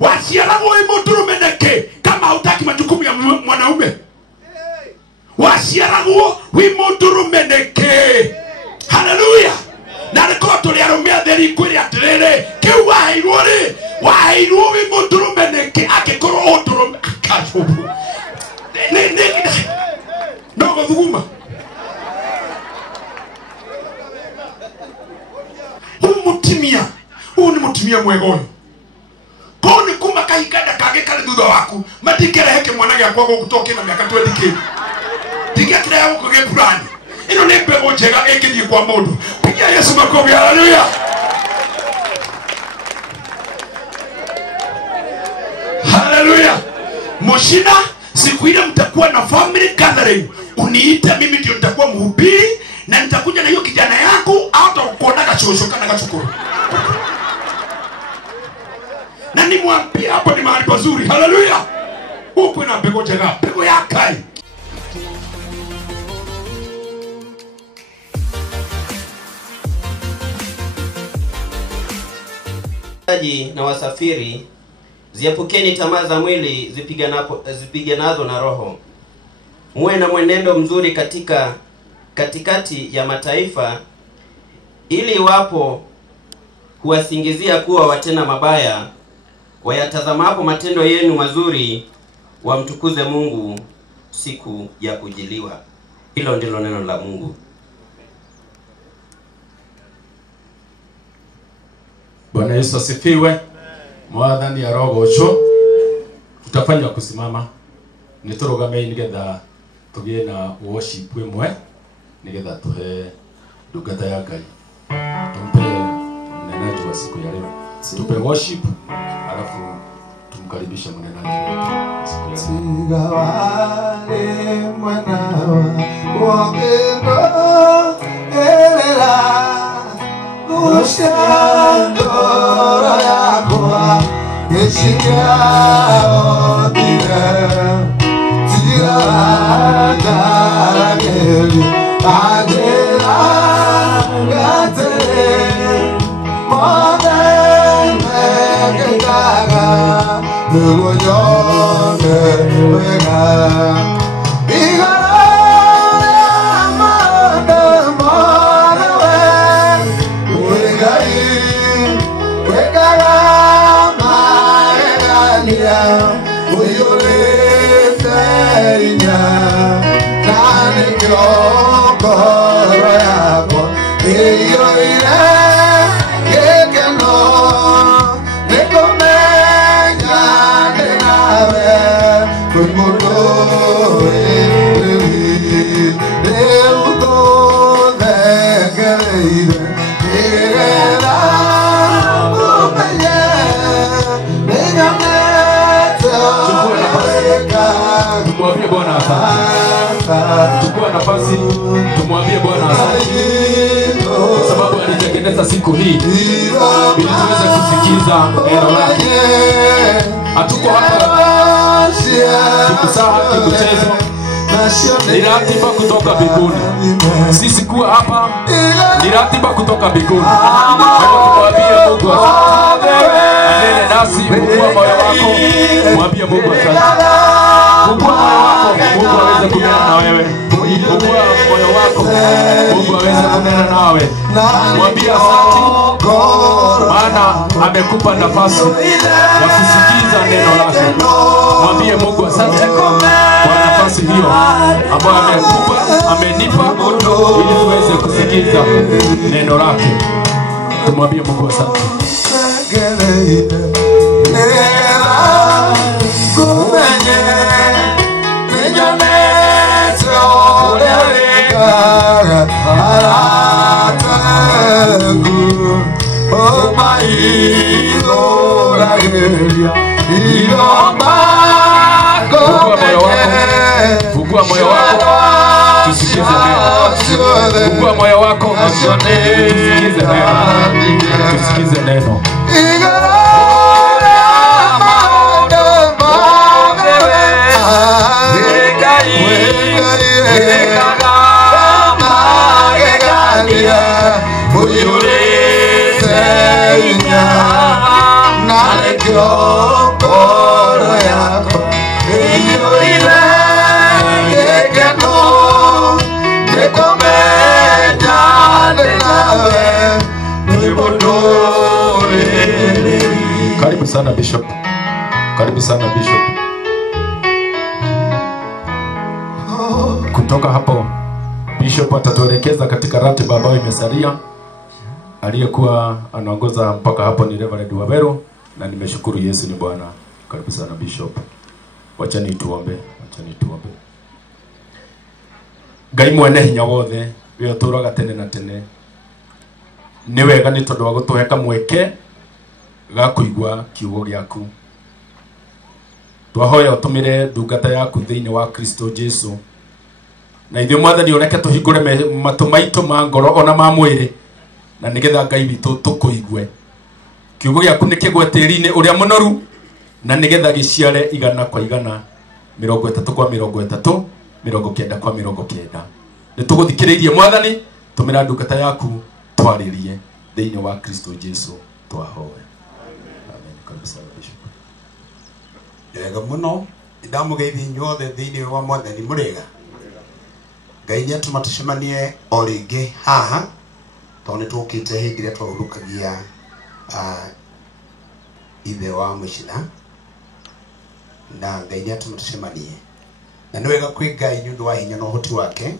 Wasiarago imudurume neke kama hutaki majukumu ya mwanaume. Wasiarago imudurume neke. Hallelujah. Na rekoto ya rumia theri kwiri atirere kiwa hairuri wa hairuwi imudurume neke akikoro odurume akajubu. Nogo thuguma. Umutimia. Huu ni mutimia mwegono. Koni kuma kahikada kage kale thutha waku. Matikere heke mwanage akwa gutoke na miaka 20 kid. Tiketire ya kuge plan. Ino ni mbego njega ekithie kwa mundu. Pigia Yesu makofi. Hallelujah. Hallelujah. Moshina siku ile mtakuwa na family gathering. Uniite mimi ndio nitakuwa mhubiri na nitakuja na hiyo kijana yako hata kuona kachosho kana kachukuru. Na nimwambia hapo ni mahali pazuri. Hallelujah. Huko na mbego njega, mbego ya kai. Na wasafiri, ziepukeni tamaa za mwili zipiganazo na roho. Muwe na mwenendo mzuri katikati ya mataifa, ili iwapo huwasingizia kuwa watenda mabaya, wayatazamapo matendo yenu mazuri, wamtukuze Mungu siku ya kujiliwa. Hilo ndilo neno la Mungu. Bwana Yesu asifiwe. Mwathani arogocho. Tutafanya kusimama. Niturugame nigetha tugie na worship imwe nigetha tuhe ndungata ya Ngai. Tumpe mnenaji wa siku ya leo. Tupe worship alafu tumkaribishe mnenaji wa siku ya leo. Sigawale mwanawa wapendo elela Ushandora yakwa Yeshika otire Tira Garageli Adela Gatele Modene Kekaga Nugoyone Wega Chukua nafasi tumwambie Bwana asante kwa sababu alitengeneza siku hii ili tuweze kusikiza neno lake. Hatuko hapa tukusaha kimchezo, ni ratiba kutoka mbinguni. Sisi kuwa hapa ni ratiba kutoka mbinguni. Tumwambie Mungu asante. Anene nasi, fungua moyo wako, mwambie Mungu asante. Fungua moyo wako, Mungu aweze kunena na wewe. Fungua moyo wako, Mungu aweze kunena nawe. Mwambie asante, maana amekupa nafasi ya kusikiza neno lake. Mwambie Mungu asante kwa nafasi hiyo ambayo amekupa, amenipa ili tuweze kusikiza neno lake. Tumwambie Mungu asante. Fungua moyo wako, tusikize neno. Fungua moyo wako, tusikize neno. Tusikize neno. Yo Karibu sana Bishop. Karibu sana Bishop. Kutoka hapo Bishop atatuelekeza katika ratiba ambayo imesalia. Aliyekuwa anaongoza mpaka hapo ni Reverend Waweru, na nimeshukuru Yesu ni Bwana. Karibu sana Bishop. Wachani tuombe. Ngai mwene hinya wothe we turaga tene na tene ni wega ni tondu wa gutuheka mweke ga kuigwa kiugo giaku. Twahoya utumire ndungata yaku thiini wa Kristo Jesu, na ithuĩ Mwathani ureke tuhingure matu maitu ma ngoro ona ma mwiri, na nigetha Ngai witu tukuigue. Kiugo giaku ni kigwe tĩri-inĩ uria munoru, na nigetha giciare igana kwa igana, 30 kwa 30, 90 kwa 90. Nituguthikiririe Mwathani, tumira ndungata yaku twaririe thiini wa Kristo Jesu twahoya. Amen. Kabisa Bishop. Yega muno ndamugeithia inyuothe thiini wa Mwathani murega. Ngai ni atumaticemanie o ringi haha tondu tukite hindi ria twahurukagia ithe wa mucina, na Ngai ni atumaticemanie, na ni wega kwi Ngai ni undu wa hinya na uhoti wake.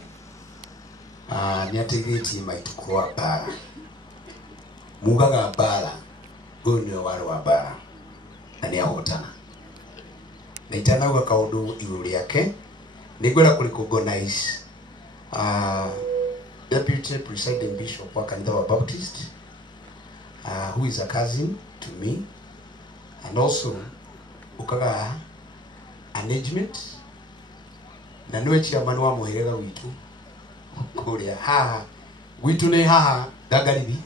Ni ateithĩtie maitũ kũrũa mbara. Mugaga mbara, ũyũ nĩwe warĩ wa mbara na nĩ ahotana. Na itanauga kaũndũ igũrũ rĩake, nĩngwenda kũrecognize Deputy Presiding Bishop wa kanitha wa Baptist, who is a cousin to me, and also ukaga management, na nĩwe chairman wa mũhĩrĩga witũ kuria haha witu ni haha Dagarithi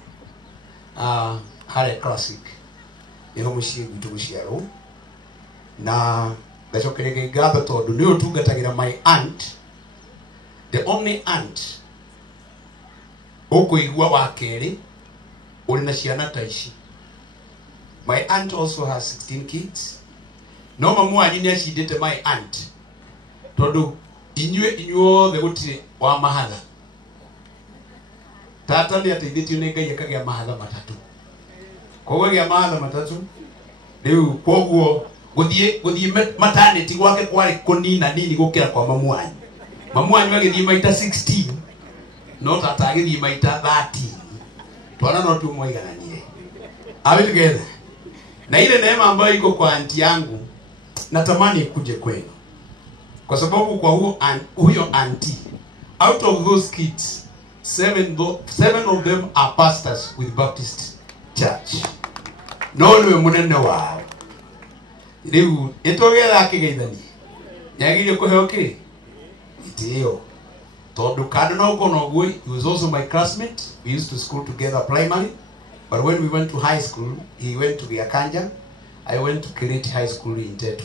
hare classic niho muciĩ witu muciarwo, na ndacokerege ngatho tondu ni utungatagira my aunt, the only aunt ukuigua wa keri uri na ciana ta ici. My aunt also has 16 kids. No mamu wanyu ni acindite my aunt tondu inyuothe gutire wa mahatha. Tata ni ateithĩtio nĩ Ngai akagĩa mahatha matatu. Koguo gĩa mahatha matatu rĩu koguo gũthiĩ maternity gwake kwarĩ kũnina nini gũkĩra kwa mamu wanyu. Mamu wanyu agĩthiĩ maita 16, no tata agĩthiĩ maita 13. Twana no tumwaigananie. Are we together? Na ile neema ambayo iko kwa aunti yangu natamani ikuje kwenu, kwa sababu kwa huyo auntie, out of those kids, 7 of them are pastors with Baptist Church. No niwe munene wao. Riu itogera akigeithani nyagire kuheo kiri itio tondu kando no kono gwe. He was also my classmate. We used to school together primary, but when we went to high school, he went to Giakanja, I went to Kiriti High School in Tetu.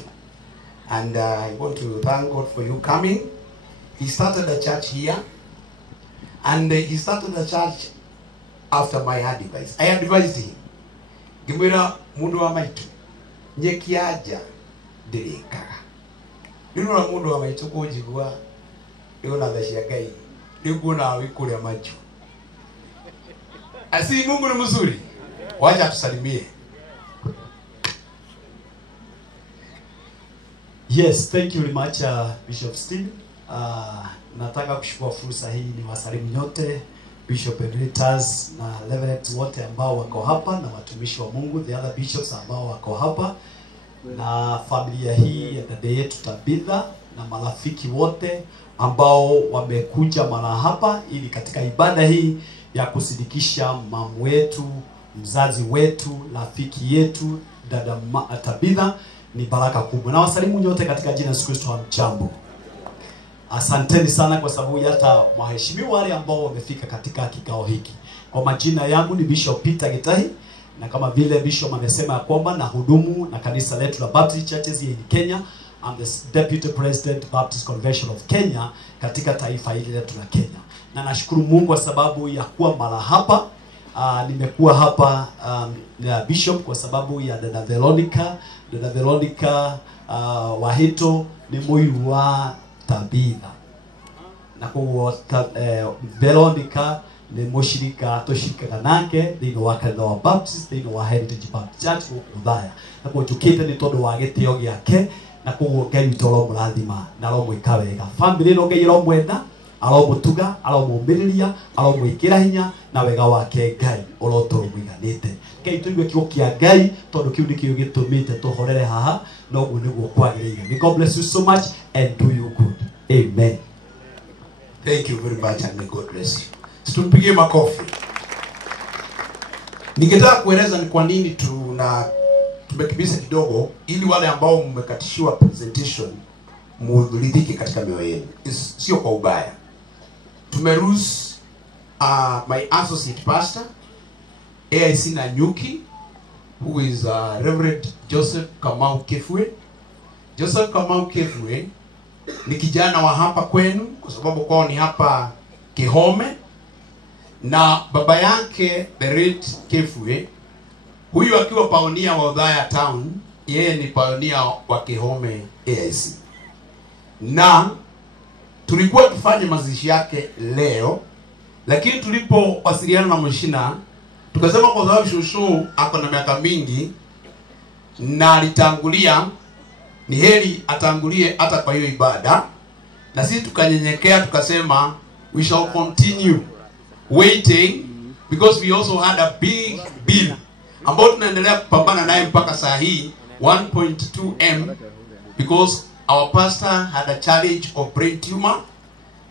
And I want to thank God for you coming. He started a church here, and he started a church after my advice. I advised him, Gimwira mundu wa maitu nyekiaja ndirikaga. Nino mundu wa maitu kujigwa yona thashia Ngai niguo na wikuria macho. Asi Mungu ni mzuri. Wacha tusalimie. Yes, thank you very much Bishop Steve. Nataka kuchukua fursa hii ni wasalimu nyote, Bishop Emeritus na Reverend wote ambao wako hapa, na watumishi wa Mungu, the other bishops ambao wako hapa, na familia hii ya dada yetu Tabitha, na marafiki wote ambao wamekuja mara hapa ili katika ibada hii ya kusidikisha mamu wetu, mzazi wetu, rafiki yetu dada Tabitha. Ni baraka kubwa. Na wasalimu nyote katika jina la Yesu Kristo. Hamjambo. Asanteni sana kwa sababu hata waheshimiwa wale ambao wamefika katika kikao hiki. Kwa majina yangu ni Bishop Peter Gitahi, na kama vile Bishop amesema kwamba na hudumu na kanisa letu la Baptist Churches here in Kenya. I'm the Deputy President Baptist Convention of Kenya katika taifa hili letu la Kenya. Na nashukuru Mungu kwa sababu ya kuwa mara hapa. Nimekuwa hapa na Bishop kwa sababu ya dada Veronica. Dada Veronica Wahito ni muiru wa Tabitha. Na kwa Veronica nĩ mũcirika tũcirikaga nake thĩinĩ wa kanitha wa Baptist thĩinĩ wa Heritage Baptist Church gũkũ Thaya. Na njũkĩte nĩ tondũ wa gĩtĩo gĩake, na koguo Ngai witũ aromũrathima na aromwĩka wega. Family ĩno Ngai aromwenda, aromũtuga, aromũmĩrĩria, aromwĩkĩra hinya, na wega wake Ngai ũrotũrwo mũiganĩte. Ngai tũigue kiugo kĩa Ngai tondũ kĩu nĩkĩo gĩtũmĩte tũhorere haha, na ũguo nĩguo kwagĩrĩire. May God bless you so much and do you good. Amen. Thank you very much and may God bless you. Tupigie makofi. Ningetaka kueleza ni kwa nini tumekibisa kidogo ili wale ambao mmekatishiwa presentation muridhike katika mioyo yenu. Sio kwa ubaya. Tumeruhusu my associate pastor AIC Nanyuki, who is Reverend Joseph Kamau Kefwe. Joseph Kamau Kefwe ni kijana wa hapa kwenu kwa sababu kwao ni hapa Kihome, na baba yake Berit Kefwe, huyu akiwa pioneer wa Othaya Town, yeye ni pioneer wa Kihome AIC. Na tulikuwa tufanye mazishi yake leo, lakini tulipowasiliana na mshina tukasema kwa sababu shushu ako na miaka mingi na alitangulia, ni heri atangulie hata kwa hiyo ibada, na sisi tukanyenyekea tukasema we shall continue waiting because we also had a big bill ambao tunaendelea kupambana naye mpaka saa hii 1.2M, because our pastor had a challenge of brain tumor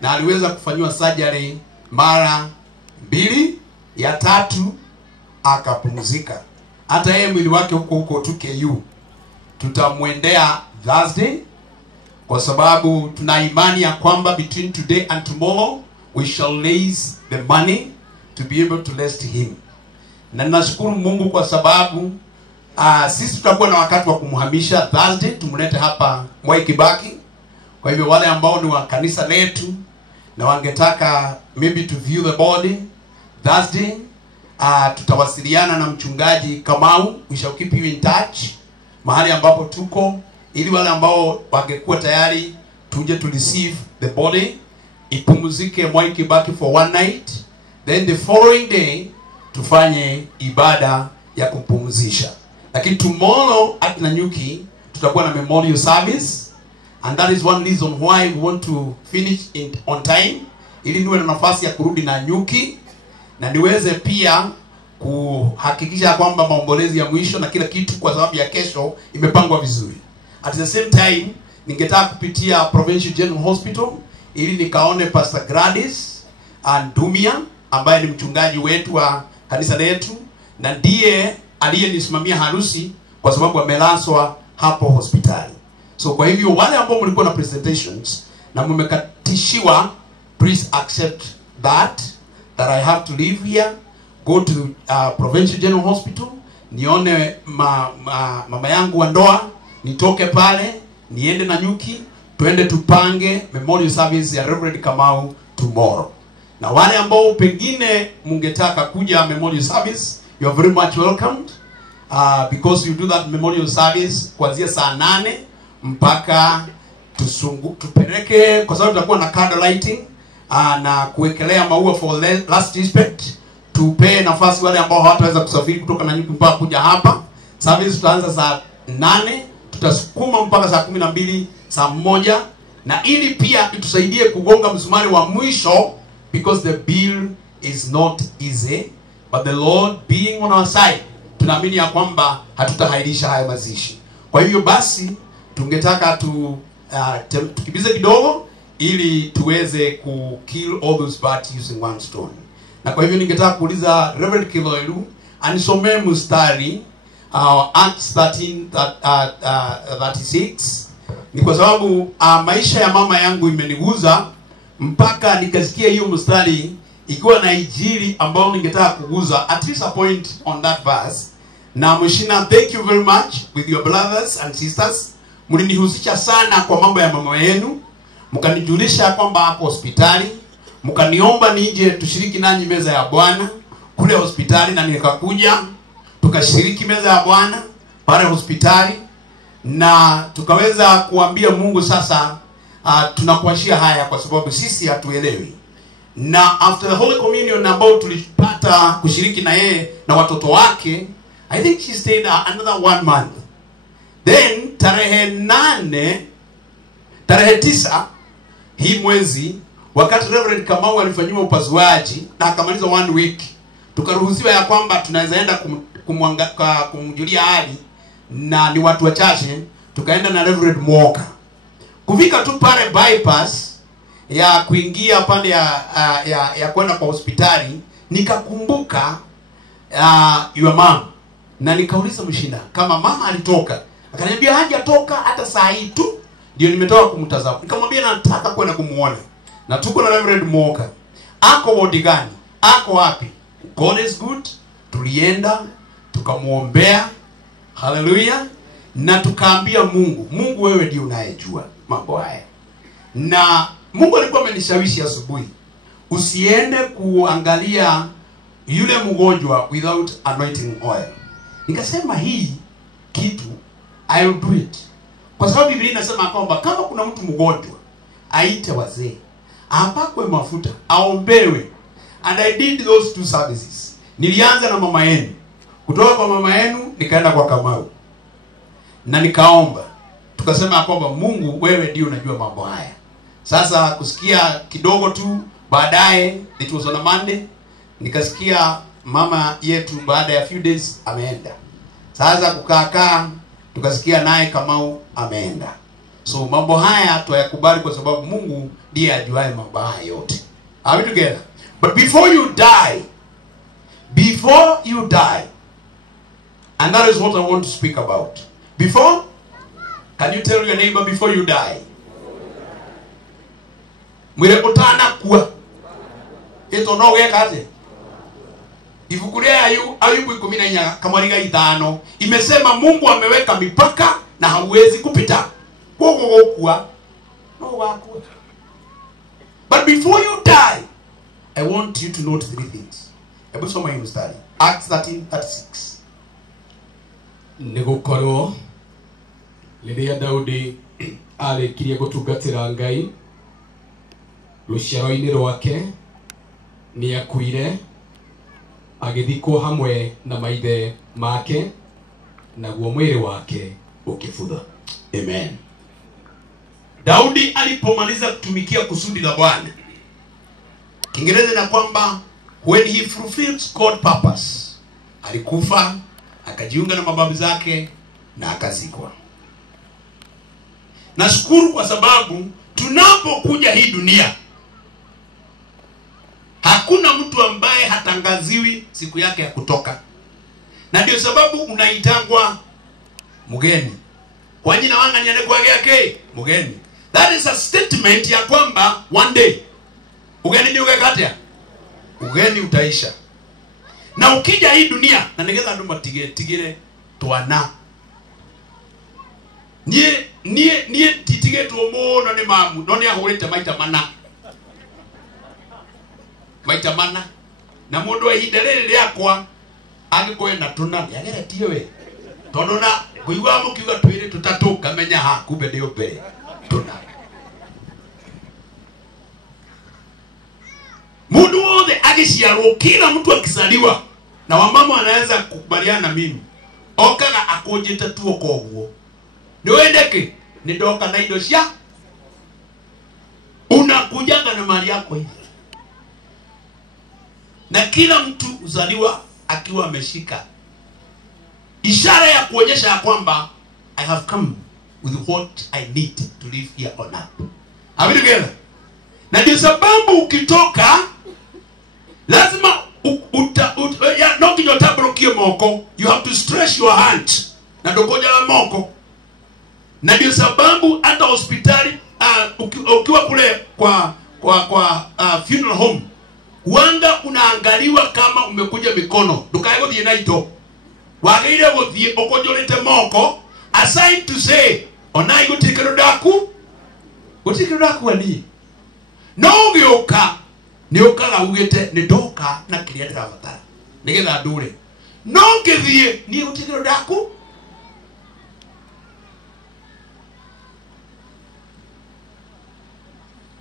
na aliweza kufanyiwa surgery mara 2, ya 3 akapumzika. Hata yeye mwili wake huko 2KU tutamwendea Thursday, kwa sababu tuna imani ya kwamba between today and tomorrow we shall raise the money to be able to rest him. Na nashukuru Mungu kwa sababu sisi tutakuwa na wakati wa kumhamisha Thursday, tumlete hapa Mwai Kibaki. Kwa hivyo wale ambao ni wa kanisa letu na wangetaka maybe to view the body Thursday, tutawasiliana na mchungaji Kamau. We shall keep you in touch mahali ambapo tuko, ili wale ambao wangekuwa tayari tuje to receive the body, ipumzike Mwai Kibaki for one night, then the following day tufanye ibada ya kupumzisha. Lakini tomorrow at Nanyuki tutakuwa na memorial service, and that is one reason why we want to finish on time, ili niwe na nafasi ya kurudi Nanyuki na niweze pia kuhakikisha kwamba maombolezi ya mwisho na kila kitu kwa sababu ya kesho imepangwa vizuri. At the same time ningetaka kupitia Provincial General Hospital ili nikaone Pastor Gladys Andumia ambaye ni mchungaji wetu wa kanisa letu na ndiye aliyenisimamia harusi kwa sababu amelazwa hapo hospitali. So kwa hivyo wale ambao mlikuwa na presentations na mmekatishiwa, please accept that I have to leave here, go to Provincial General Hospital, nione mama yangu wa ndoa, nitoke pale, niende Nanyuki, tuende tupange memorial service ya Reverend Kamau tomorrow. Na wale ambao pengine mungetaka kuja memorial service, you are very much welcomed, because you do that memorial service kuanzia saa 8 mpaka tupeleke, kwa sababu tutakuwa na candle lighting na kuwekelea maua for last respect. Tupe nafasi wale ambao hawataweza kusafiri kutoka Nanyuki mpaka kuja hapa. Service tutaanza saa 8, tutasukuma mpaka saa 12, saa 1, na ili pia itusaidie kugonga msumari wa mwisho, because the bill is not easy, but the Lord being on our side, tunaamini ya kwamba hatutahairisha haya mazishi. Kwa hivyo basi tungetaka tukibize kidogo ili tuweze ku kill all those birds using one stone. Na kwa hivyo ningetaka kuuliza Reverend Kiloilu anisomee mstari Acts 13:36. Ni kwa sababu maisha ya mama yangu imeniguza mpaka nikasikia hiyo mstari ikiwa na injili ambao ningetaka kuguza at least a point on that verse. Na mshina, thank you very much with your brothers and sisters. Mlinihusisha sana kwa mambo ya mama yenu, mkanijulisha kwamba hapo hospitali, mkaniomba nije tushiriki nanyi meza ya Bwana kule hospitali, na nikakuja tukashiriki meza ya Bwana pale hospitali, na tukaweza kuambia Mungu sasa tunakuashia haya kwa sababu sisi hatuelewi. na after the Holy Communion ambao tulipata kushiriki na yeye na watoto wake, I think she stayed another 1 month. Then tarehe 9 hii mwezi, wakati Reverend Kamau alifanyiwa upasuaji na akamaliza 1 week, tukaruhusiwa ya kwamba tunaweza enda kumjulia hali, na ni watu wachache. Tukaenda na Reverend Mwoka. Kufika tu pale bypass ya kuingia pande ya kwenda kwa hospitali, nikakumbuka your mom, na nikauliza Mshinda kama mama alitoka. Akaniambia hajatoka hata saa hii tu ndio nimetoka kumtazama. Nikamwambia nataka kwenda kumuona, na tuko na Reverend Mwoka. Ako wodi gani? Ako wapi? God is good. Tulienda tukamuombea, haleluya, na tukaambia Mungu wewe ndio unayejua mambo haya. Na Mungu alikuwa amenishawishi asubuhi, usiende kuangalia yule mgonjwa without anointing oil. Nikasema hii kitu I will do it, kwa sababu Biblia inasema kwamba kama kuna mtu mgonjwa aite wazee, apakwe mafuta, aombewe. And I did those 2 services. Nilianza na mama yenu, kutoka kwa mama yenu nikaenda kwa Kamau na nikaomba. Tukasema kwamba Mungu wewe ndio unajua mambo haya. Sasa kusikia kidogo tu baadaye, it was on a Monday, nikasikia mama yetu baada ya few days ameenda. Sasa kukaa tukasikia naye Kamau ameenda. So mambo haya tuyakubali kwa sababu Mungu ndiye ajuaye mambo haya yote. Are we together? But before you die, and that is what I want to speak about. Before, can you tell your neighbor before you die? Mwire utana kuwa. Ito no wekaze. Ifukulia Ayubu 14 Kamariga 5 imesema Mungu ameweka mipaka na hauwezi kupita. Kuwa. No wakua. But before you die, I want you to note 3 things. Hebu soma hii mstari. Acts 13:36. Nigukorwo riria Daudi arikirie gutungatira Ngai ruciaro-ini rwake ni akuire agithikwo hamwe na maithe make, naguo mwiri wake ukibutha. Amen. Daudi alipomaliza kutumikia kusudi la Bwana, Kiingereza na kwamba when he fulfilled God's purpose, alikufa, akajiunga na mababu zake na akazikwa. Nashukuru kwa sababu tunapokuja hii dunia hakuna mtu ambaye hatangaziwi siku yake ya kutoka. Na ndio sababu unaitangwa mgeni. Kwa jina wanga nyane kwa yake mgeni. That is a statement ya kwamba one day ugeni ni ugekatia. Ugeni utaisha. Na ukija hii dunia na nigeza ndo matigire twana. Nie titige tuomo ni mamu no ni ahurite maita mana na mundu wa ihinda riri riakwa agikwenda tuna yagere tiwe tondu na kuigwa mukiuga twiri tutatu kamenya ha kumbe ndio mbere tuna. Mundu wothe agiciarwo, kila mtu akizaliwa, na wamama wanaweza kukubaliana na mimi, okaga akunjite tuo koguo ni wendeke ni ndoka na indo cia unakujaga na mali yako hivi. Na kila mtu uzaliwa akiwa ameshika ishara ya kuonyesha ya kwamba I have come with what I need to live here on earth. Are we together? Na ndio sababu ukitoka lazima noki yotabrokie moko, you have to stretch your hand na dokoja la moko. Na ndio sababu hata hospitali ukiwa kule kwa funeral home wanga unaangaliwa kama umekuja mikono dukaye gothie na ito wagaire gothie okojolete moko aside to say onai gutikiro daku ani no gioka ni okaga ugite ni ndoka na kiria ndirabatara nigetha ndure no ngithie ni gutikiro daku.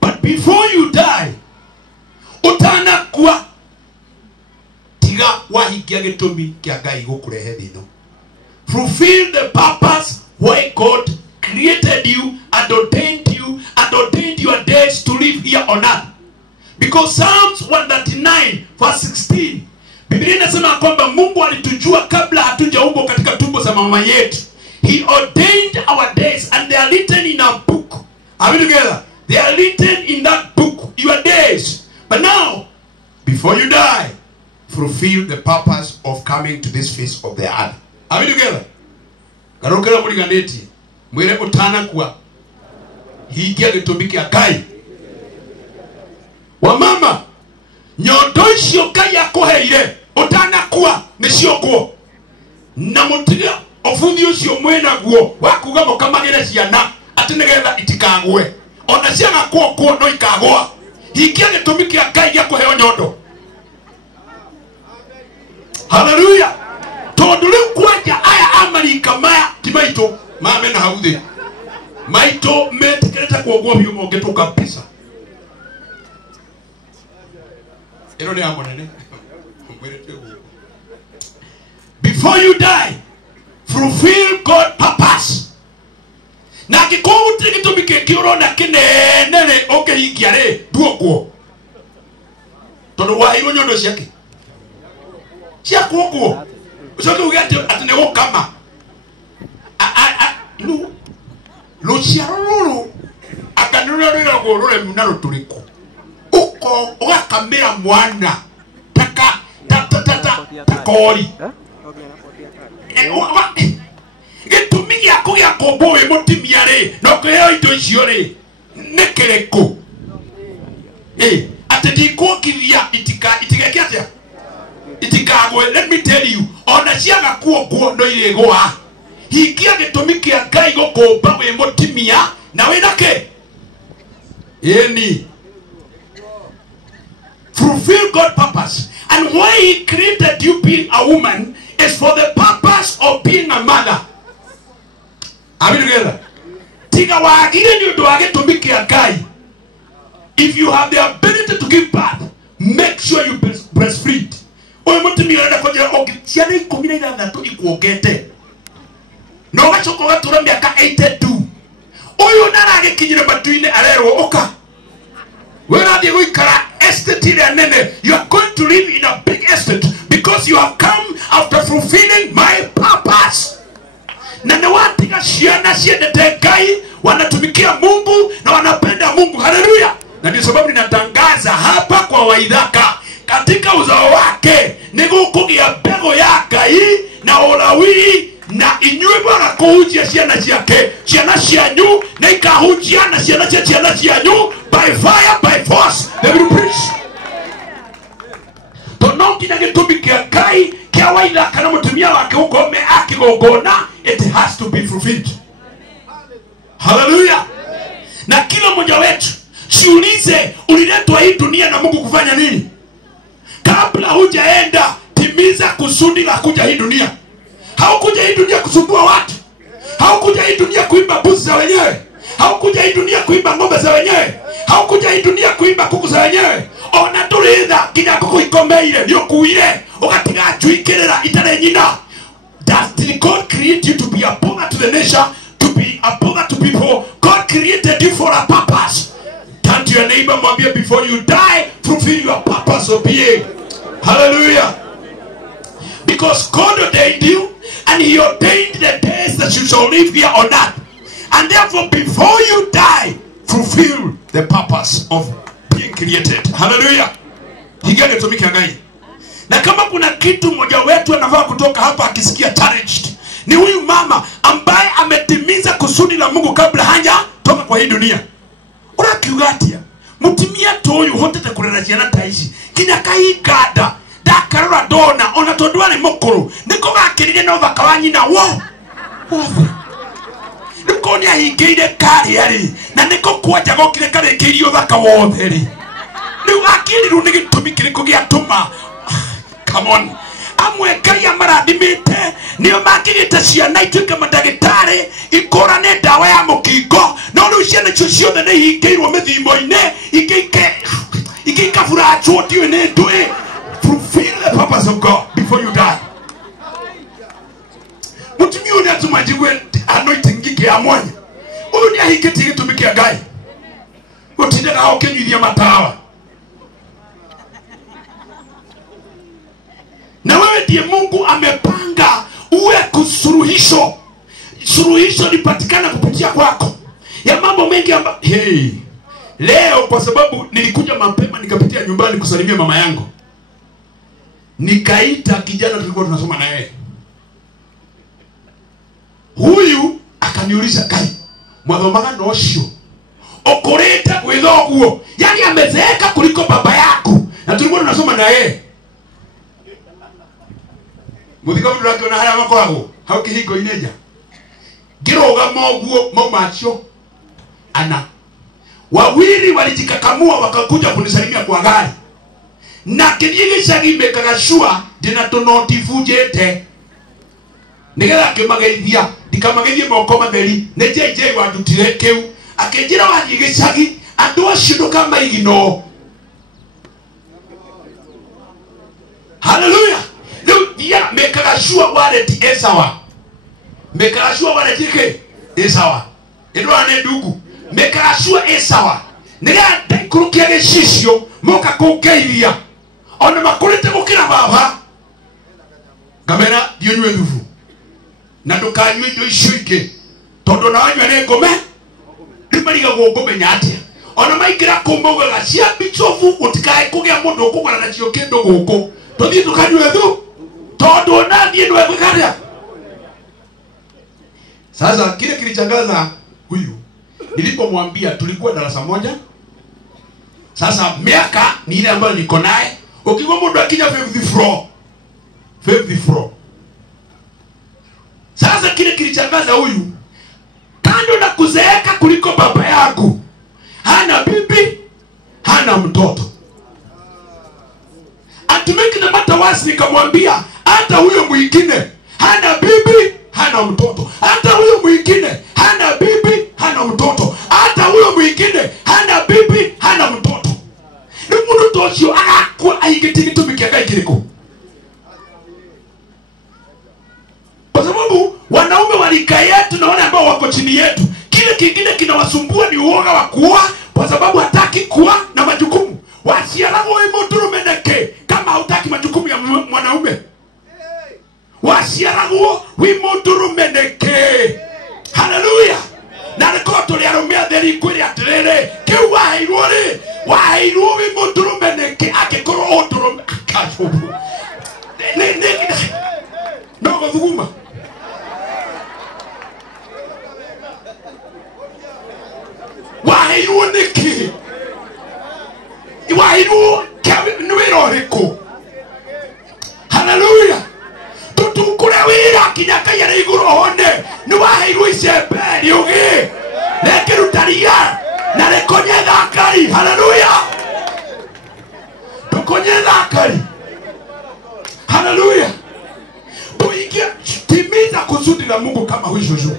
But before you die, hingia gitumi kia Ngai gukurehe thino. Fulfill the purpose why God created you and ordained your days to live here on earth. Because Psalms 139 verse 16, Biblia inasema kwamba Mungu alitujua kabla hatujaumbwa katika tumbo za mama yetu. He ordained our days and they are written in a book. Are we together? They are written in that book, your days. But now, before you die, fulfill the purpose of coming to this face of the earth. Are we together? Karokera muliganeti. Mwire utana kwa. Hingia gitumi kia Ngai. Wa mama, nyondo icio Ngai akuheire utana kwa nicio guo. Na mutiga ofuthi ucio mwena guo wa kuga mukamagire ciana ati nigetha itikagwe. Ona ciana kuo no ikagwa. Hingia gitumi kia Ngai gia kuheo nyondo. Hallelujah. Tondu riu kwanja aya amarika maya ti maito mame na hauthi. Maito metekereta kuogwa biu mongetu kabisa. Ero ni amonene. Before you die, fulfill God's purpose. Na kikuti gitumi kiurona kinenere okehingia ri duokwo. Tondu wa iro nyondo ciake. Cia kuogwo. Ucoke ugate atine gukama. No. Luciano ruru akanura rira gorore munaro turiko. Uko ugakamira mwana taka takori. Gitumi yako gya kombowe mutimia ri no kweo indo icio ri nekereko. Atedi ko kivia itikeke atia. Itikagwe. Let me tell you, ona ciaga kuo no iregwa. Hingia gitumi kia Ngai gukumba we mutimia na we nake. Eni. Fulfill God's purpose. And why he created you being a woman is for the purpose of being a mother. Are we together? Tiga wagire ni ndo gitumi kia Ngai. If you have the ability to give birth, make sure you breastfeed. Oyo mutimia renda kujira ciana 16 ikuongete. No gachoko gatura miaka 82. Oyo naragikinyire matuine arerwo oka. Where they guikara estate ile nene. You are going to live in a big estate because you have come after fulfilling my purpose. Na ne watika ciana ciendete Ngai, wanatumikia Mungu na wanapenda Mungu. Haleluya. Na ndio sababu ninatangaza hapa kwa Waithaka, katika uzao wake nigukugia mbego ya Ngai na Olawi na inywe bwana kuhujia ciana ciake, ciana cianyu na ikahujia na ciana cianyu by fire by force they will preach. Tonongi na gitumi kia Ngai kia Waithaka na mutumia wake ukome akigogona, it has to be fulfilled. Hallelujah. Na kila mmoja wetu jiulize, uliletwa hii dunia na Mungu kufanya nini? Kabla hujaenda, timiza kusudi la kuja hii dunia. Haukuja hii dunia kusumbua watu. Haukuja hii dunia kuimba mbuzi za wenyewe. Haukuja hii dunia kuimba ng'ombe za wenyewe. Haukuja hii dunia kuimba kuku za wenyewe. Ona turitha kinya kuku ikomeire ni ukuire ugatiga juikirira itare nyina. Did God create you to be a bother to the nation, to be a bother to people? God created you for a purpose. Turn to your neighbor, mwambie, before you die, fulfill your purpose of being. Hallelujah. Because God ordained you, and he ordained the days that you shall live here on earth. And therefore, before you die, fulfill the purpose of being created. Hallelujah. Higenge tumika Ngai. Na kama kuna kitu mmoja wetu anafaa kutoka hapa akisikia challenged, ni huyu mama ambaye ametimiza kusudi la Mungu kabla haja toka kwa hii dunia. Urakiugatia mutimia toyo hotete kurera ciana taici kinya kahikada dakarora dona ona tondwa ni mukuru niko gakirire no thaka wa nyina wo niko ni ahingeire kari ari na niko kwanja gokire karekirio thaka wothe ri riu akiriru ni gitumi kiriko giatuma. Come on. Amwe Ngai amarathimite nio makigite ciana ituike madagitari ikorane dawa ya mukingo no riu ciana icio ciothe ni hingirwo mithimo-ine ikikabura choti ni ndui fulfill the purpose of God before you die. Mutumi uni atumajigwe anointing gike amonye. Uni ahiketi gitumike agai. Utinde na hao kenyuithia matawa. Na wewe ndiye Mungu amepanga uwe kusuluhisho. Suluhisho lipatikana kupitia kwako ya mambo mengi leo, kwa sababu nilikuja mapema nikapitia nyumbani kusalimia mama yangu. Nikaita kijana tulikuwa tunasoma na yeye. Huyu akaniuliza, "Kai, mwadhomaga nocio okorete gwithoguo?" Yani amezeeka kuliko baba yako. Na tulikuwa tunasoma na yeye. Muthiko mtu akiona haya makoragwo hau kihingo ineja. Giroga moguo maumacho ana. Wawili walijikakamua wakakuja kunisalimia kwa gari. Na kinyingisha gimekaga shua dina tunotifujete. Nigera kimageithia dikamageithia moko matheri ne JJ wadutire kiu akenjira wanyigicagi andu acio kama igino. Hallelujah. Dia mekaga shua wallet esawa. Mekaga shua wallet ike esawa. Edwa ne ndugu mekaga shua esawa. Nigera ndikurukia geshisio moka kugeithia. Ona makurite gukira baba. Gamera dio nywe thufu. Na ndukanywe indo icio ingi tondu na wanywa ne ngome ndimariga ngome nyate. Ona maikira kumboga cia bichofu utikae kugia mundu ukugora na cio kindu guku. Tothi tukanywe thu tondu na thie ndwe gwikaria. Sasa kile kilichangaza huyu, nilipomwambia tulikuwa darasa moja. Sasa miaka ni ile ambayo niko naye. Ukigwa mundu akija 50 floor. Sasa kile kilichangaza huyu, kando na kuzeeka kuliko baba yako, hana bibi, hana mtoto. Atumeki na matawasi, nikamwambia hata huyo mwingine hana bibi, hana mtoto. Hata huyo mwingine hana bibi, hana mtoto. Hata huyo mwingine hana bibi, hana mtoto. Ni mundu tocio akwa aigitigi tumikiaga ikiriko. Kwa sababu wanaume walika yetu na wale ambao wako chini yetu, kile kingine kinawasumbua ni uoga wa kuoa, kwa sababu hataki kuwa na majukumu. Wasiarago imoturu meneke kama hutaki majukumu ya mwanaume. Wasiarago imoturu meneke. Hallelujah. Na rekoto ya rumia dheri kweli atrele kiwa hairuri wahairu imoturu meneke akekoro oturu kashubu ndogo dhuguma. Wahairu niki wahairu nwiro hiko. Hallelujah. Tutukure wira kinyaka ya iguru honde ni wahairu iseberi ugi lekirutaria na lekonyeza akari. Hallelujah. Tukonyeza akari. Hallelujah. Tuingie timiza kusudi la Mungu kama huyu shosho.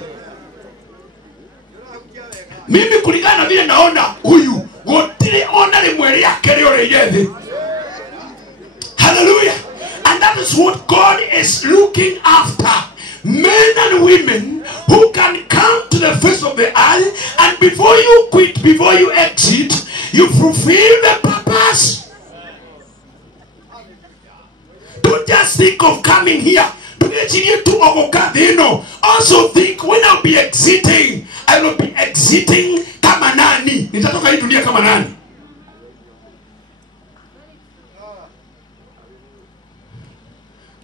Mimi kulingana na vile naona huyu gotire ona limweli yake leo yethi. Hallelujah. And that is what God is looking after. Men and women who can come to the face of the earth, and before you quit, before you exit, you fulfill the purpose. Don't just think of coming here. Also think, when I'll be exiting, I will be exiting kama nani. Nitatoka hii dunia kama nani.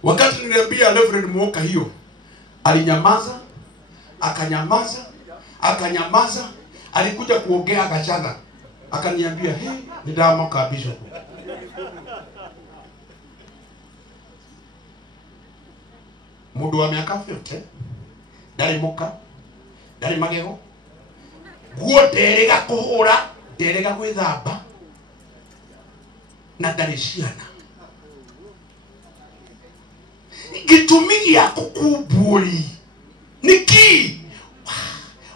Wakati niliambia Reverend Mwoka hiyo, alinyamaza, akanyamaza, akanyamaza, alikuja kuongea akachana. Akaniambia, "Hey, nidamoka bishop." Mundu wa miaka 50, dari muka, dari magego, guo derega kuhura, derega gwithamba, na dari ciana. Gitumi ya kukuburi niki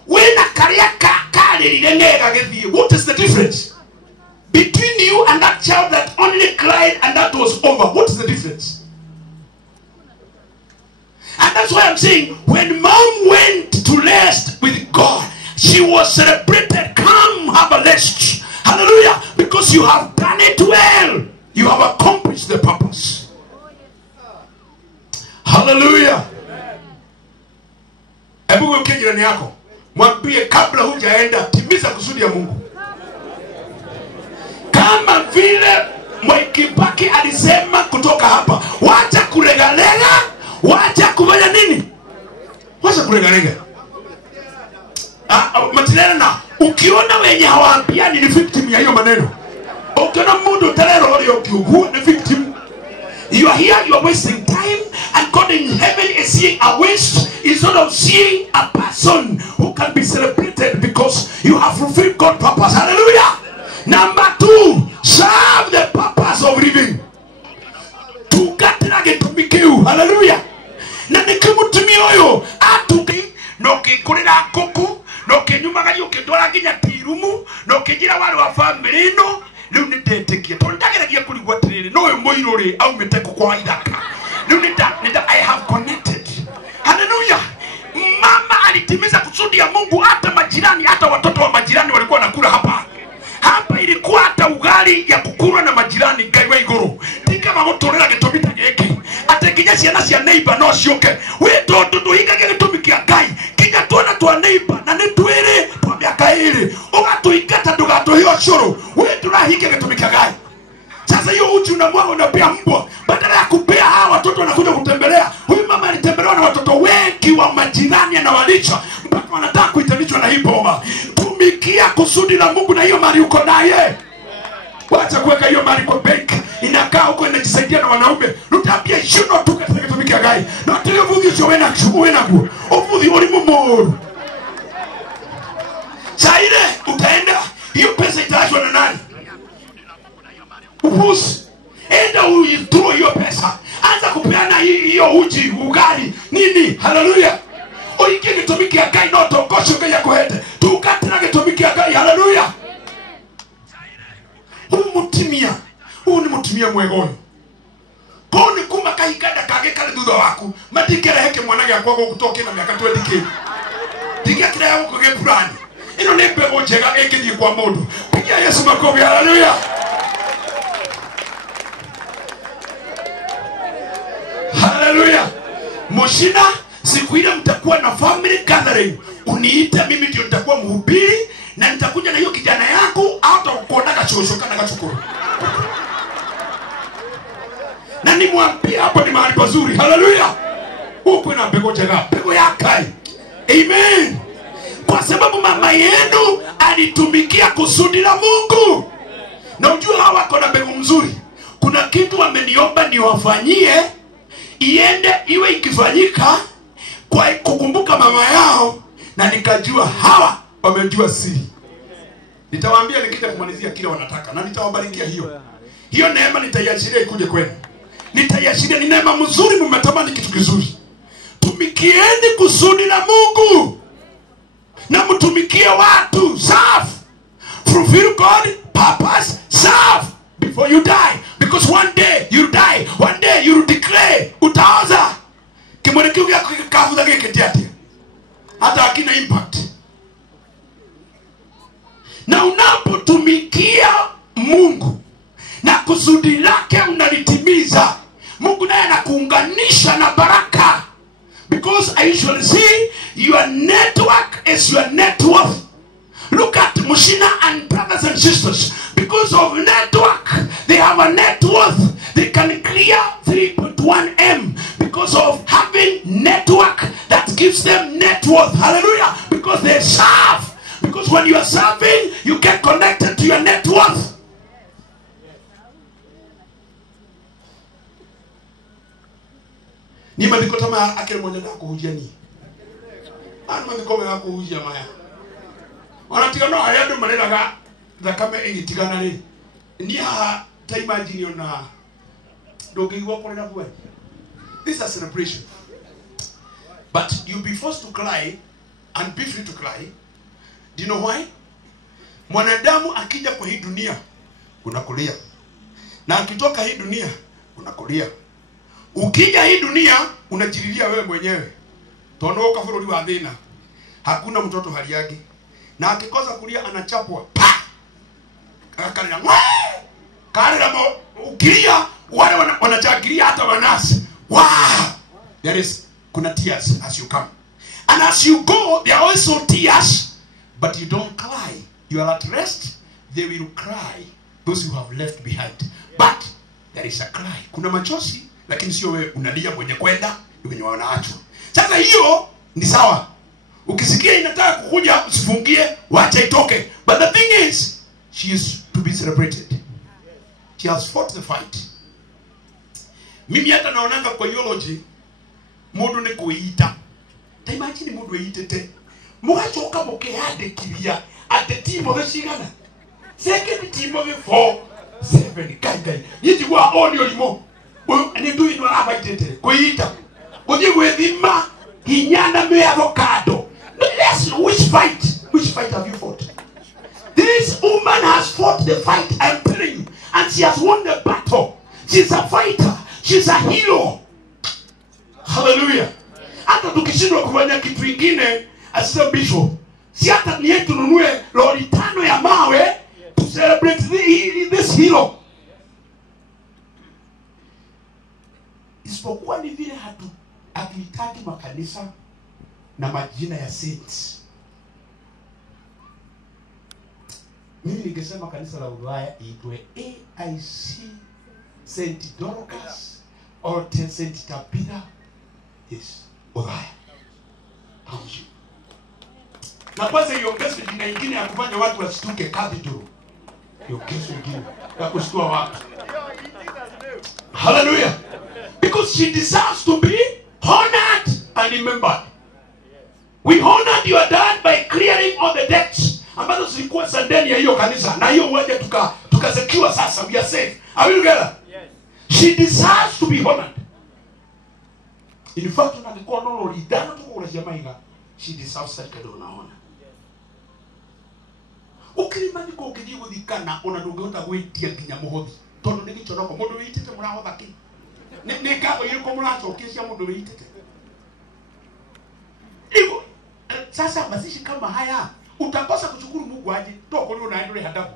wena karia kakarire ngega githie. What is the difference between you and that child that only cried and that was over. What is the difference? And that's why I'm saying, when mom went to rest with God, she was celebrated. Come, have a rest. Hallelujah. Because you have done it well. You have accomplished the purpose. Hallelujah. Hebu weke jirani yako, mwambie kabla hujaenda, timiza kusudi ya Mungu. Kama vile Mwai Kibaki alisema kutoka hapa, wacha kulegalega, wacha kufanya nini? Wacha kulegalega. Matilena, ukiona wenye hawaambiani ni victim ya hiyo maneno. Ukiona mundu terero wali ukiuhu ni victim. You are here, you are wasting time, and God in heaven is seeing a waste instead of seeing a person who can be celebrated because you have fulfilled God's purpose. Hallelujah. Number 2, serve the purpose of living. Tukatirage tumikiu. Hallelujah. Na nikimutumia oyo atuki no kikurira kuku no kinyumaga yukidora ginya tirumu no kijira wale wa family no riu nitetekie tondageragia kurigwa tiriri no moirore au miteko kwa idaka riu nita I have connected. Hallelujah. Mama alitimiza kusudi ya Mungu. Hata majirani, hata watoto wa majirani walikuwa nakula hapa. Hapa ilikuwa hata ugali ya kukula na majirani gaiwa iguru. Tika magotorera getomita geki. Atekinya ciana cia neighbor no cioke. We tondu higa getumikia Ngai. Kinya tuona twa neighbor na ni twiri twa miaka iri. Ugatuingata ndugatuhio curu. We turahike getumikia Ngai. Sasa hiyo uchi unamwaga unapea mbwa. Badala ya kupea hawa watoto wanakuja kutembelea. Huyu mama alitembelewa na watoto wengi wa majirani na walicha. Mpaka wanataka kuitanishwa na hii boma. Tumikia kusudi la Mungu na hiyo mali uko naye. Wacha kuweka hiyo mali kwa bank. Inakaa huko inajisaidia na wanaume. Nutapia shuno tu katika kutumikia Ngai. Na tele vuthi sio wena guo. Uvuthi uri mumoru. Saide utaenda hiyo pesa itaachwa na nani? Upusi. Enda uitue hiyo pesa. Anza kupeana hiyo uji, ugali, nini? Hallelujah. Oike gitumikia Ngai no tokosho Ngai yakohete. Tukatira gitumikia Ngai. Hallelujah. Huu ni mutimia mwegoyo. Koni kuma kahikada kage kale thutha waku. Matikere heke mwanage akwago gutoke na miaka 20k. Tikira yako kage plan. Ino ni pego njega ekithie kwa mundu. Pigia Yesu makofi. Hallelujah. Hallelujah. Moshina, siku ile mtakuwa na family gathering. Uniite mimi ndio nitakuwa mhubiri na nitakuja na hiyo kijana yako hata kuona kachosho kana kachukuru. Na nimwambie hapo ni mahali pazuri. Hallelujah. Huko na pego njega, pego ya Kai. Amen. Kwa sababu mama yenu alitumikia kusudi la Mungu. Na unjua hawa wako na pego mzuri. Kuna kitu wameniomba niwafanyie, iende iwe ikifanyika kwa kukumbuka mama yao, na nikajua hawa wamejua siri. Nitawaambia nikija kumalizia kile wanataka na nitawabarikia hiyo. Hiyo neema nitaiachilia ikuje kwenu. Nitaiachilia, ni neema mzuri, mmetamani kitu kizuri. Tumikieni kusudi la Mungu. Na mtumikie watu, serve. Fulfill God purpose, serve before you die. Because one day you'll die. One day you'll declare utaoza. Kimwelekeo yako kikavuza keketiati. Hata hakina impact. Na unapotumikia Mungu na kusudi lake unalitimiza, Mungu naye anakuunganisha na baraka. Because I usually say your network is your net worth. Look at Mushina and brothers and sisters. Because of network, they have a net worth. They can clear 3.1 M. Because of having network that gives them net worth. Hallelujah. Because they serve. Because when you are serving, you get connected to your net worth. Ni mandiko tama akele mwenye na kuhujia ni. Ani mandiko mwenye na kuhujia maya. Wanatika no ayado manena ga thakame igitigana ri. Ni haha ta imagine ona ndogigwa kore na bwa. This is a celebration. But you'll be forced to cry and be free to cry. Do you know why? Mwanadamu akija kwa hii dunia kuna kulia Na ukitoka hii dunia unakulia. Ukija hii dunia unajililia wewe mwenyewe. Tonoka furuli wa dhina. Hakuna mtoto hali yake. Na akikosa kulia anachapwa. Pa! Kakalila mwe! Kalila mo ukilia wale wanachagilia hata wanasi. Wow! There is kuna tears as you come. And as you go there are also tears, but you don't cry. You are at rest. They will cry, those who have left behind. But there is a cry. Kuna machozi lakini sio wewe unalia mwenye kwenda, wenye wanaachwa. Sasa hiyo ni sawa. Ukisikia inataka kukuja usifungie, wacha itoke. But the thing is, she is to be celebrated. She has fought the fight. Mimi hata naonanga kwa theology mundu ni kuita. Ta imagine mundu eitete. Mugachoka mukihandikiria ate Timothy cigana. Second Timothy 4:7 kai. Yitwa audio limo. Ni ndu ino arabaitete. Kuita. Uthi gwithima hinyana me avocado. Let's which fight have you fought? This woman has fought the fight, I'm telling you, and she has won the battle. She's a fighter. She's a hero. Hallelujah. Hata tukishindwa kufanya kitu kingine as a bishop, si hata ni yetu nunue lori 5 ya mawe to celebrate this hero. Isipokuwa ni vile hatuhitaji makanisa na majina ya saints. Mimi ningesema kanisa la Ulaya iitwe AIC St. Dorcas or St. Tabitha. Yes, Ulaya. Township. Na kwanza iongezwe jina ingine ya kufanya watu wasituke cathedral. Iongezwe ingine ya kushtua watu. Hallelujah. Because she deserves to be honored and remembered. We honored your dad by clearing all the debts ambazo zilikuwa sandeni ya hiyo kanisa, na hiyo uwaje tukasecure sasa, we are safe. Are we together? Yes. She deserves to be honored. In fact, unangekuwa nono lidano tukura jamaiga, she deserves such kind of honor. Ukirimani ko kidi guthikana ona ndungehota gwitia nginya muhothi tondu ni giconoko mundu witite murahotha ki ni kago yiko muracokia mundu witite. Hivyo sasa mazishi kama haya utakosa kushukuru Mungu aje toko leo naendelea hadabu.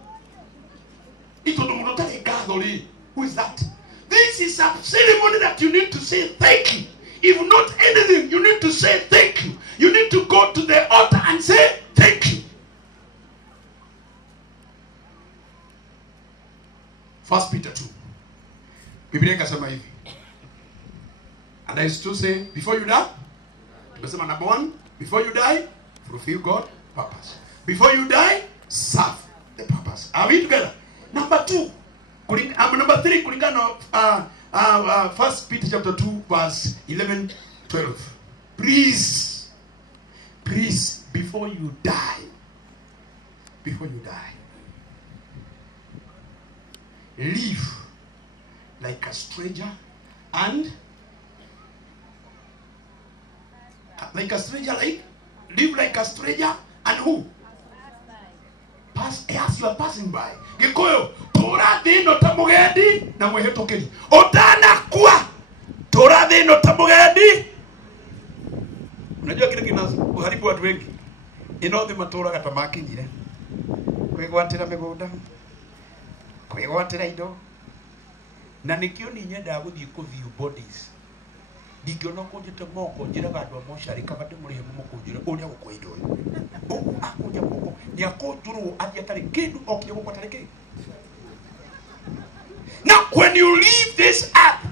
Ito ndo mnotaka gathori. Who is that? This is a ceremony that you need to say thank you. If not anything, you need to say thank you. You need to go to the altar and say thank you. 1 Peter 2. Biblia inasema hivi. And I still say before you die, tumesema number 1, before you die, fulfill God's purpose. Before you die, serve the purpose. Are we together? Number 2, number 3, kulingana 1 Peter chapter 2 verse 11-12. Please, before you die, live like a stranger and live like a stranger and who? As you are passing by. Gikoyo, tora thino tamugendi na mwehetokeri. Otana kwa tora thino tamugendi. Unajua kile kinaharibu watu wengi. Inothi matora gatamaki nyire. Kwigwatira migunda. Kwigwatira indo. Na nikio ni nyenda guthii ku view bodies. Ndingĩona kũnjĩte moko njĩraga andũ a mocarĩ kaba ndĩmũrĩhe mũkũnjĩre ũrĩa gũkũindo ũguo akũnja moko nĩ akũnjũrwo atĩ atarĩ kĩndũ okinya gũkũ atarĩ kĩndũ. Now when you leave this earth,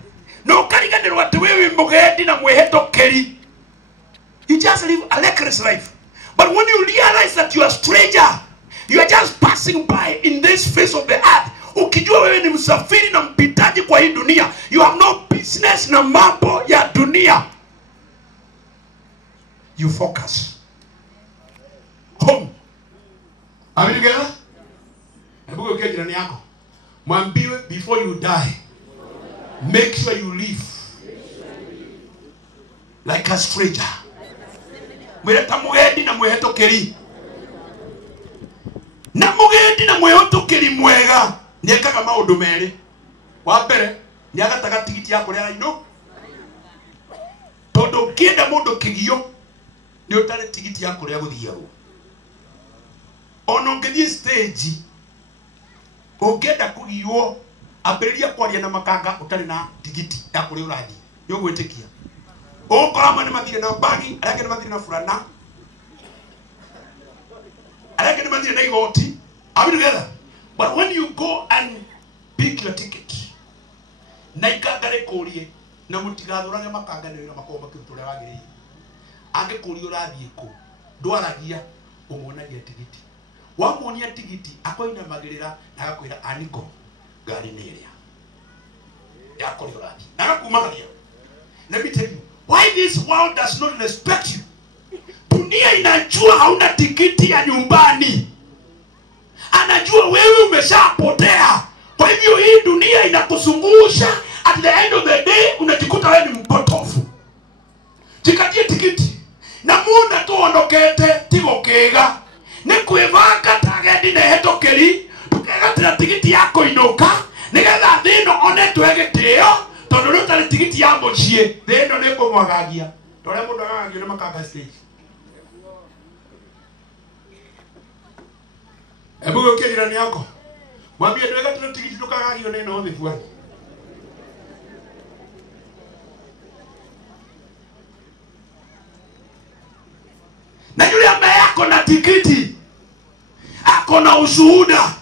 no ũkariganĩrwo atĩ wĩ wĩ mũgendi na mwĩhĩtũkĩri, you just live a reckless life. But when you realize that you are a stranger, you are just passing by in this face of the earth, ukijua wewe ni msafiri na mpitaji kwa hii dunia, you have no business na mambo ya dunia. You focus home. Are we together? Hebu ukiwa jirani yako mwambiwe, before you die, make sure you live like a stranger. Mweleta mugendi na mwehetokeri. Na mugendi na mwehetokeri mwega niekaga maundu meri. wa mbere ni agataga tigiti ya kuria ino todo kienda mundu kigio ni utare tigiti ya kuria guthiago ono ngethie stage ukienda kugio ambiriria kwaria na makanga utari na tigiti ya kuria urathi yo gwetikia ukora mane mathire na bagi arake mathire na fulana arake mathire na igoti abi together. But when you go and pick your ticket na ikangare kurie na mutigathurage makanga ni na makomba kitule wagiri ange kurio rathie ku ndwaragia umuonagia tigiti wamuonia tigiti akoina magirira na agakwira aniko gari ni iria ya kurio rathie na kumaria. Let me tell you why this world does not respect you. Dunia inajua hauna tikiti ya nyumbani, anajua wewe umeshapotea. Kwa hivyo hii dunia inakuzungusha, at the end of the day unajikuta wewe ni mpotofu. Jikatie tikiti na muona tu ondokete tigokega ni kwivanga tagedi ne hetokeri tukegatira tigiti yako inoka nigetha thino one twegitio tondu rutari tigiti ya mucie thino ni kumwagagia tore mundu agagio ni makanga stage. Ebu ukirani yako mwambie twegatira tigiti tukagagio ni no thifuani. Na yule ambaye ako na tikiti ako na ushuhuda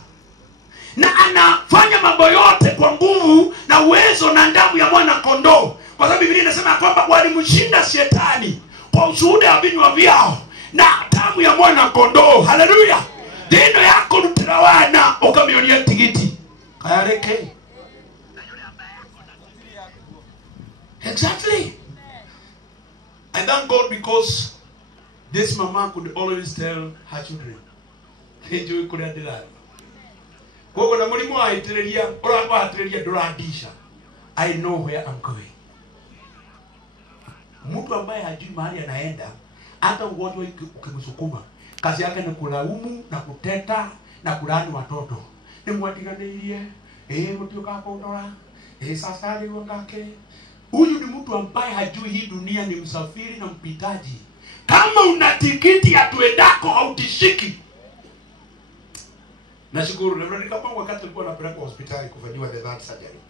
na anafanya mambo yote kwa nguvu na uwezo na damu ya mwana kondoo, kwa sababu Biblia inasema kwamba walimshinda shetani kwa ushuhuda wa vinywa vyao na damu ya mwana kondoo. Haleluya! Ndio yako nutirawana ukamionia tigiti kayareke. Exactly. I thank God because this mama could always tell her children, "Enjoy kuria ndira." Kogo na mulimo aitiriria, ora atiriria durandisha. I know where I'm going. Mtu ambaye hajui mahali anaenda, hata ugonjwa ukimsukuma, kazi yake ni kulaumu na kuteta na kulani watoto. Ni mwatiganirie, mtu kakondora, sasa ni ngake. Huyu ni mtu ambaye hajui hii dunia ni msafiri na mpitaji. Kama una tikiti ya tuendako hautishiki. Nashukuru Reverend kama wakati alikuwa anapeleka hospitali kufanyiwa the third surgery,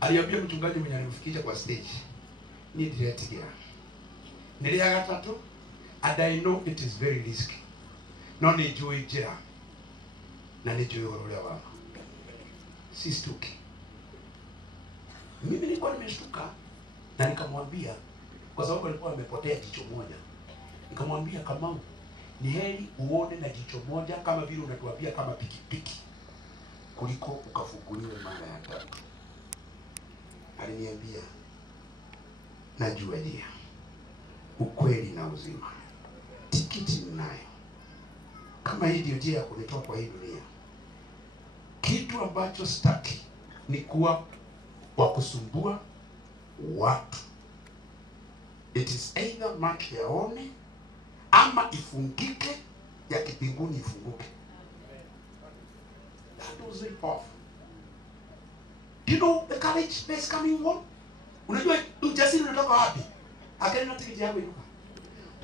aliambia mchungaji mwenye alimfikisha kwa stage, ni diretigira nilia gatatu, and I know it is very risky. No ni jui jira na ni jui ule wao sistuki. Mimi nilikuwa nimeshtuka na nikamwambia, kwa sababu alikuwa amepotea jicho moja, nikamwambia Kamau, ni heri uone na jicho moja kama vile unatuambia kama pikipiki kuliko ukafunguliwe mara ya tatu. Aliniambia, najua dia ukweli na uzima, tikiti ninayo. Kama hii ndio njia ya kunitoa kwa hii dunia, kitu ambacho sitaki ni kuwa wa kusumbua watu. It is either macho yaone ama ifungike ya kipinguni ifunguke. That was very powerful. Do you know the courage that's coming on? Unajua ujasiri unatoka wapi? Akeni na tikiti yako inuka.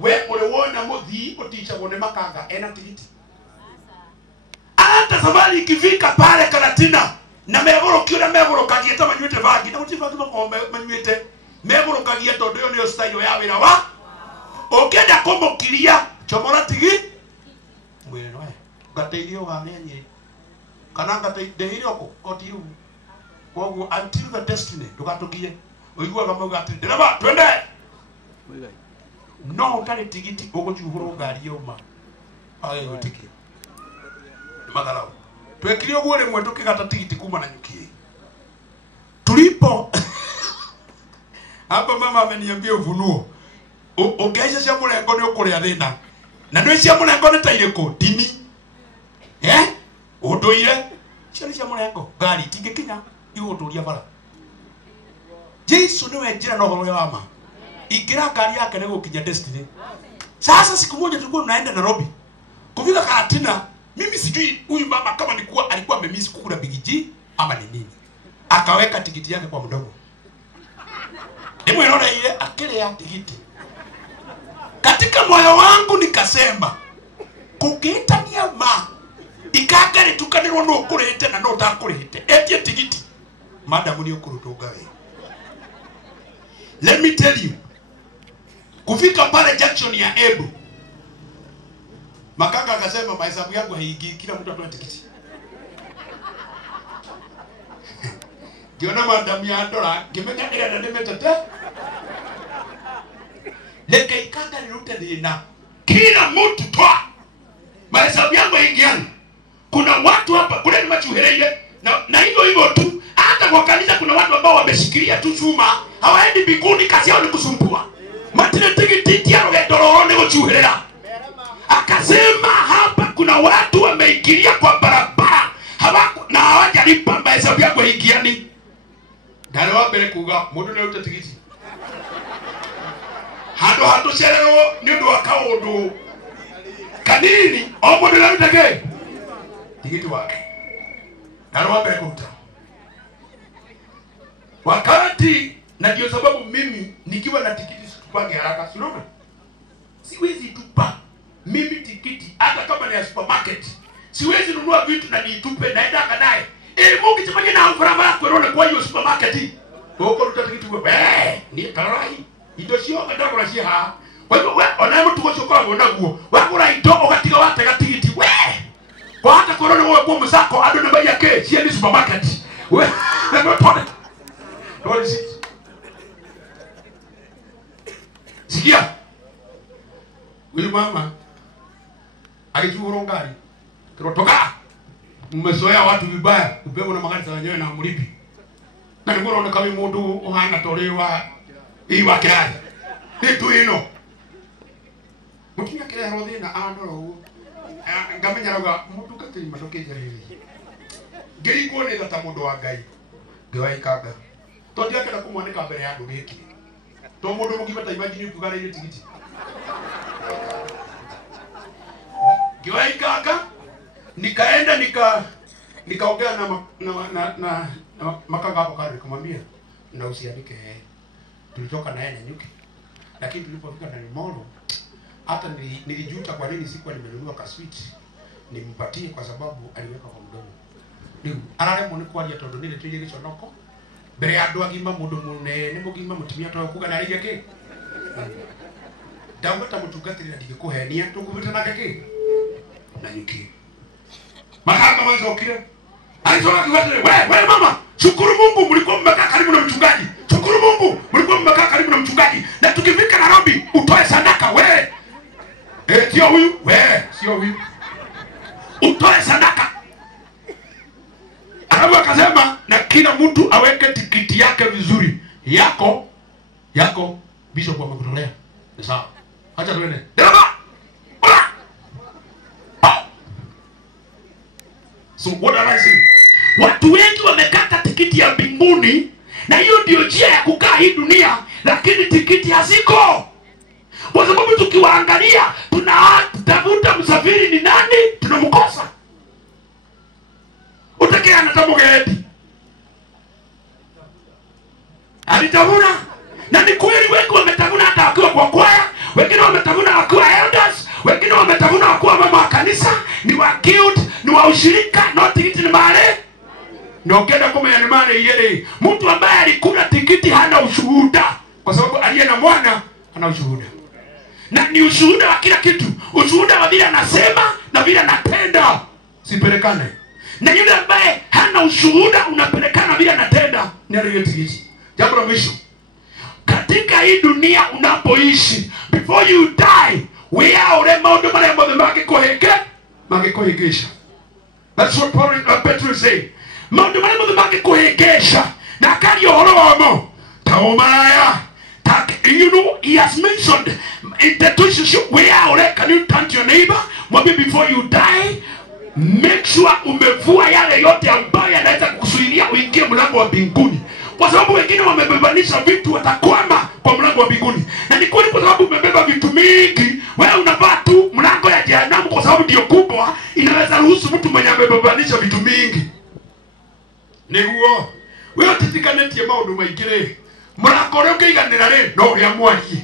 We uliona modhi oticha wone makanga ena tikiti. Hata safari ikifika pale Karatina na megoro kiona megoro kagia ta manyuete vagi na utifaki makombe manyuete megoro kagia todo yo ni style ya wira wa okenda kombo kiria chomora tigi mwene noe gateithio ganenye kana gateithio kotiu kogu until the destiny tukatukie oigwa kama gati dereba twende no kale tigiti ogochuhuro ngari yoma ayo gutiki magarao twekire ogwo rimwe tukigata tigiti kuma na nyuki tulipo hapa mama ameniambia ufunuo ungeisha cia murengo ni ukuria thina na ndwe cia murengo ni tairiko dini unduire cia murengo ngari tingikinya iguturia bara Yesu niwe njira na uhoro wa ma ingira ngari yake ni gukinya destiny. Sasa siku moja tulikuwa tunaenda Nairobi kufika Karatina, mimi sijui huyu mama kama alikuwa amemiss kukula Big G ama ni nini. akaweka tikiti yake kwa mdomo. Hebu inaona ile akili ya tikiti. Katika moyo wangu nikasema kugita ni ama ikagari tukanirwo no kurete na no takurete etie tikiti madam ni okurutoga we. Let me tell you, kufika pale junction ya Ebu, makanga akasema mahesabu yangu haingii, kila mtu atoe tikiti. Kiona madam ya dola kimenya ile na nimetete leke ikanga nirute dina, kila mtu toa mahesabu yangu haingiani. Kuna watu hapa kule ni machuhereile na hivyo tu. Hata kwa kanisa kuna watu ambao wameshikilia tu chuma, hawaendi mbinguni, kazi yao ni kusumbua. Matine tikiti ya roho ni kuchuherera. Akasema hapa kuna watu wameingilia kwa barabara na hawajalipa mahesabu yako haingiani. Ndale wa mbele kuga mundu ne uta tikiti. Hado sherero ni ndo akaondo. Kanini omundu ne uta ke tikiti wake. Ndale wa mbele kuta. Wakati na ndio sababu mimi nikiwa na tikiti situpange haraka, unaona? Siwezi tupa mimi tikiti hata kama ni ya supermarket. Siwezi nunua vitu na niitupe naenda kanaye. Mungu chimanye na mframa kwenda kwa hiyo supermarket. Huko tutatikiti wewe. Ni tarai. Indo sio kadako na sia. Kwa hivyo wewe ona mtu kwa soko ngona guo. Wakura indo ogatiga watega tikiti wewe. Kwa hata korona wewe kwa msako ado na bai yake si ni supermarket. Wewe ndio pale. What is it? Sikia. Huyu mama alijua ngari. Kirotoka. Mmezoea watu vibaya, upepo na magari za wenyewe na mlipi. Na ngoro ndo kama mundu uhana tolewa iwa kali. Nitu ino. Mukinya kile rodhi na andoro. Ngamenya roga mundu katiri madokeje riri. Ngiri kuone data mundu wa Ngai. Ngai kaga. Tondi yake na kumwandika mbele yangu giki. To mundu mugima ta imagine kugara ile tikiti. Ngai kaga. Nikaenda nikaongea na makanga hapo karibu kumwambia na usiandike tulitoka na yeye Nyuki, lakini tulipofika na Molo hata nilijuta kwa nini sikuwa nimenunua kaswitch nimpatie kwa sababu aliweka kwa mdomo. Ndio arare mone kwa dia tondu nile tuye giconoko mbere ya andu agima mundu munene mugima mutumia to kuga na rige ki ndagweta mutungatiri ndigikuhenia tunguvita na keke na Nyuki. Makanga mwanzo kile. Alisema kiwatele, wewe mama, shukuru Mungu mlikuwa mmekaa karibu na mchungaji. Shukuru Mungu mlikuwa mmekaa karibu na mchungaji. Na tukifika Nairobi utoe sadaka wewe. Sio huyu, wewe, sio huyu. Utoe sadaka. Arabu akasema na kila mtu aweke tikiti yake vizuri. Yako bishop amekutolea. Ni sawa. Acha tuende. Dereva. So what am I saying? Watu wengi wamekata tikiti ya mbinguni na hiyo ndio njia ya kukaa hii dunia, lakini tikiti haziko. Kwa sababu tukiwaangalia tunatafuta msafiri ni nani, tunamkosa. Utakea anatamuga eti. Alitavuna. Na ni kweli wengi wametavuna hata wakiwa kwa kwaya, wengine wametavuna wakiwa elders, wengine wametavuna wakiwa mama wa kanisa, ni wa guild, ni wa ushirika, no tikiti ni male. Ndio kenda kama ya male yele. Mtu ambaye alikula tikiti hana ushuhuda, kwa sababu aliye na mwana ana ushuhuda. Na ni ushuhuda wa kila kitu. Ushuhuda wa vile anasema na vile anatenda. Sipelekane. Na yule ambaye hana ushuhuda unapelekana vile anatenda ni aliye tikiti. Jambo la mwisho. Katika hii dunia unapoishi, before you die, we are ule maudo mara ambayo magekuhegesha. That's what Petrus say. Maudo mara ambayo magekuhegesha. Na kali ohoro wamo. Taomaya. You know, he has mentioned in the relationship, we are ule, can you turn to your neighbor? Maybe before you die, make sure umevua yale yote ambayo yanaweza kukuzuilia uingie mlango wa mbinguni. Kwa sababu wengine wamebebanisha vitu watakwama kwa mlango wa mbinguni. Na ni kweli kwa sababu umebeba vitu mingi, wewe unavaa tu mlango ya jehanamu kwa sababu ndio kubwa, inaweza ruhusu mtu mwenye amebebanisha vitu mingi. Ni huo. wewe titikanĩtie maũndũ maingĩ rĩ mũrango ũrĩa ũkĩiganĩra rĩ no ũrĩa mwarie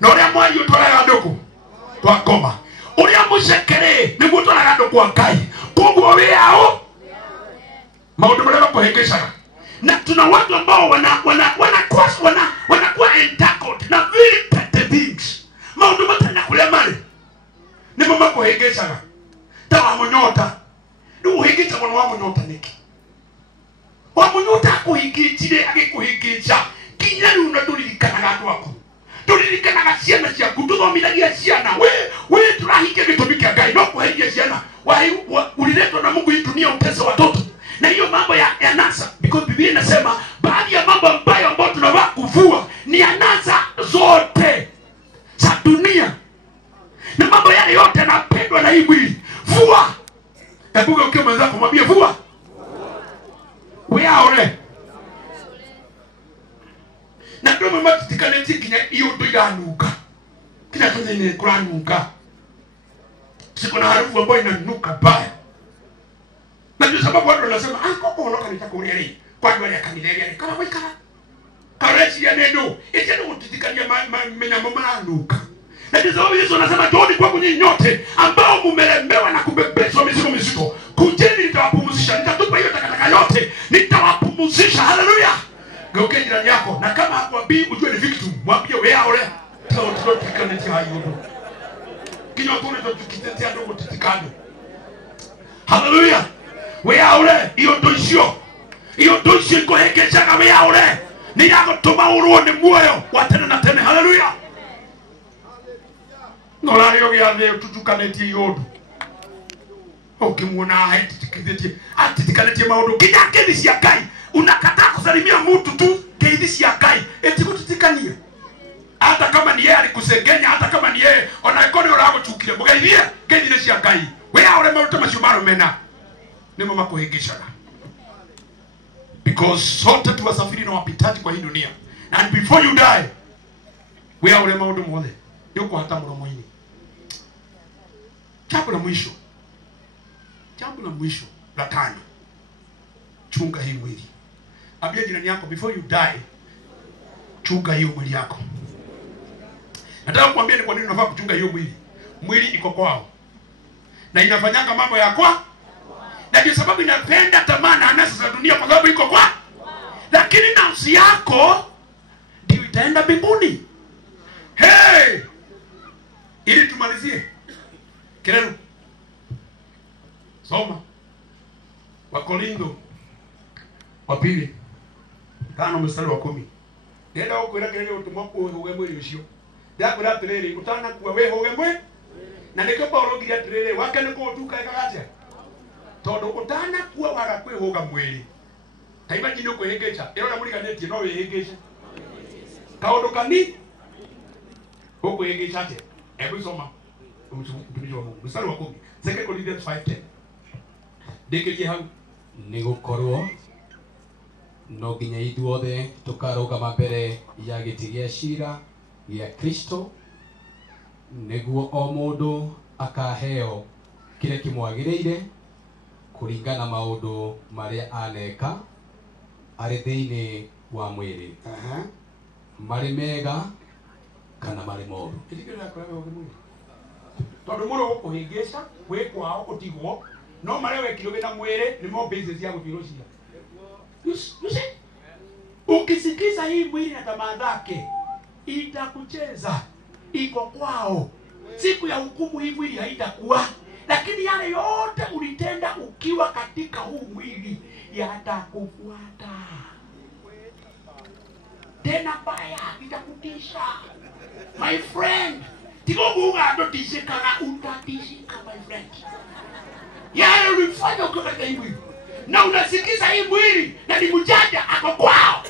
no ũrĩa mwarie ũtwaraga andũ kũ kwa ngoma ũrĩa mũceke rĩ nĩguo ũtwaraga andũ kwa Ngai koguo wĩao maũndũ marĩa makũhĩngĩcaga na tuna watu ambao wanakuwa entangled na very petty things maũndũ matanya kũrĩa marĩ nĩmo makũhĩngĩcaga ta wa mũnyota nĩ ũhĩngĩcagwo nĩ wa mũnyota nĩkĩ wa mũnyota akũhĩngĩcire agĩkũhĩngĩca kinya rĩu na tũririkanaga andũ aku tũririkanaga ciana ciaku tũthomithagia ciana we tũrahingia gĩtũmi kĩa Ngai no kũhĩngia ciana uliletwa na Mungu hii dunia utese watoto na hiyo mambo ya nasa because Biblia inasema baadhi ya mambo ambayo tunavaa kuvua ni anasa zote za dunia na mambo yale yote yanapendwa na hii mwili vua hebu ukiwa mwenzako mwambie vua wewe na ndio mama tutikaneti kinya hiyo ndo yanuka kila kitu ni kuranuka siko na harufu ambayo inanuka baya na ndio sababu watu wanasema koko unoka nitakuria ri kwa ndio ya kamileria ni kama wikara karesi ya nendo eti ndio tutikania menyamo mananuka na ndio sababu Yesu anasema joni kwangu nyinyi nyote ambao mumelemewa na kubebeshwa mizigo mizito kujeni nitawapumzisha nitatupa hiyo takataka yote nitawapumzisha haleluya geuke jirani yako na kama hakwambii ujue ni victim mwambie wewe ole tutikania hayo kinyo tunacho tukitetea ndogo tutikane haleluya wewe ole hiyo ndio isio ikohekechaga wewe ole ni yako tuma uruone moyo wa tena na tena haleluya no leo ya tutukanetie yodo ukimwona haitikithetie atitikanetie maodo kinyake cia Ngai unakataa kusalimia mtu tu keidhi cia Ngai eti kututikania hata kama ni yeye alikusengenya hata kama ni yeye onaikoni uraguchukire mugeithie keidhi cia Ngai wewe ole maruta mashubaro mena nimo makuhingishaga because sote tuwasafiri na wapitaji kwa hii dunia and before you die wewe ole maodo mole yuko hata mromoini jambo la mwisho la tano chunga hii mwili ambia jirani yako before you die chunga hiyo mwili yako nataka kuambia ni kwa nini unafaa kuchunga hiyo mwili iko kwao na inafanyanga mambo ya kwa na ndio sababu inapenda tamaa na anasa za dunia kwa sababu iko kwa lakini nafsi yako ndio itaenda mbinguni ili tumalizie kireno soma Wakorintho wa pili 5:10 nenda ukwira kireno utumwa kuhuge mwili ucio ndakwira atiriri utana kuwa wehuge mwe na nikyo Paulo ngiria atiriri wake ni kutuka kagatia tondu utana kuwa waga kwihuga mwili taiba jino kwihingica irona muriganetie no wihingice kaundu kani ukwihingica ate hebu soma mtumishi wa Mungu mstari wa 10 2 Corinthians 5:10 ndikirie hau ni gukorwo no nginya ithuothe tukarugama mbere ya giti gĩa cira gĩa Kristo nĩguo o mũndũ akaheo kĩrĩa kĩmwagĩrĩire kũringana maũndũ marĩa aneka arĩ thĩinĩ wa mwĩrĩ marĩ mega kana marĩ moru tondu mũndũ gũkũhĩngĩca gwĩ kwao ũtigwo no marĩa wekirwo na mwĩrĩ nĩmo basis ya gũthirwo cira ukisikiza hii mwili na tamaa zake itakucheza iko kwao siku ya hukumu hii mwili haitakuwa lakini yale yote ulitenda ukiwa katika huu mwili yatakufuata tena baya itakutisha my friend tikobuga ndo tishikana utatishika my friend yale ulifanya ukiwa katika hii mwili na unasikiza hii mwili na ni mjanja ako kwao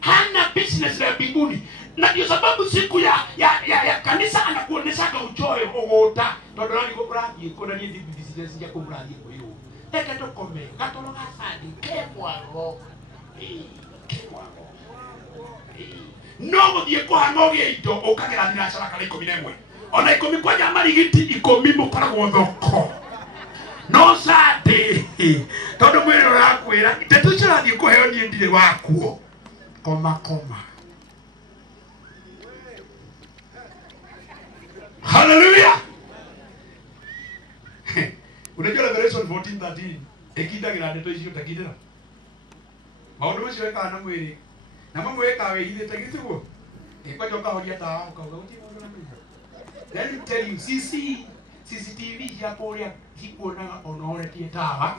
hana business ya mbinguni na ndio sababu siku ya kanisa anakuoneshaga uchoe ogota tondu nani gukurathie kuna ni business ya kumurathie kwa hiyo teke tokome gatoro gasadi kemwago no muthie kuhangogia indo ukagira biashara kana 11 ona 10 kwa nyama rigiti 10 mukoragwo thoko no sade Todo mwere urakwira tetuchira ni kuheo ni ndire wakuo. Koma. Hallelujah. Unajua Revelation 14:13 ekinda girande icio takidira. Maundu macio eka na mwiri. Na mamwe eka we ile takitugo. Ekwa joka horia ta ukauga uti maundu na mwiri. Let me tell you, CCTV ya poria hikuonaga onoretie tawa.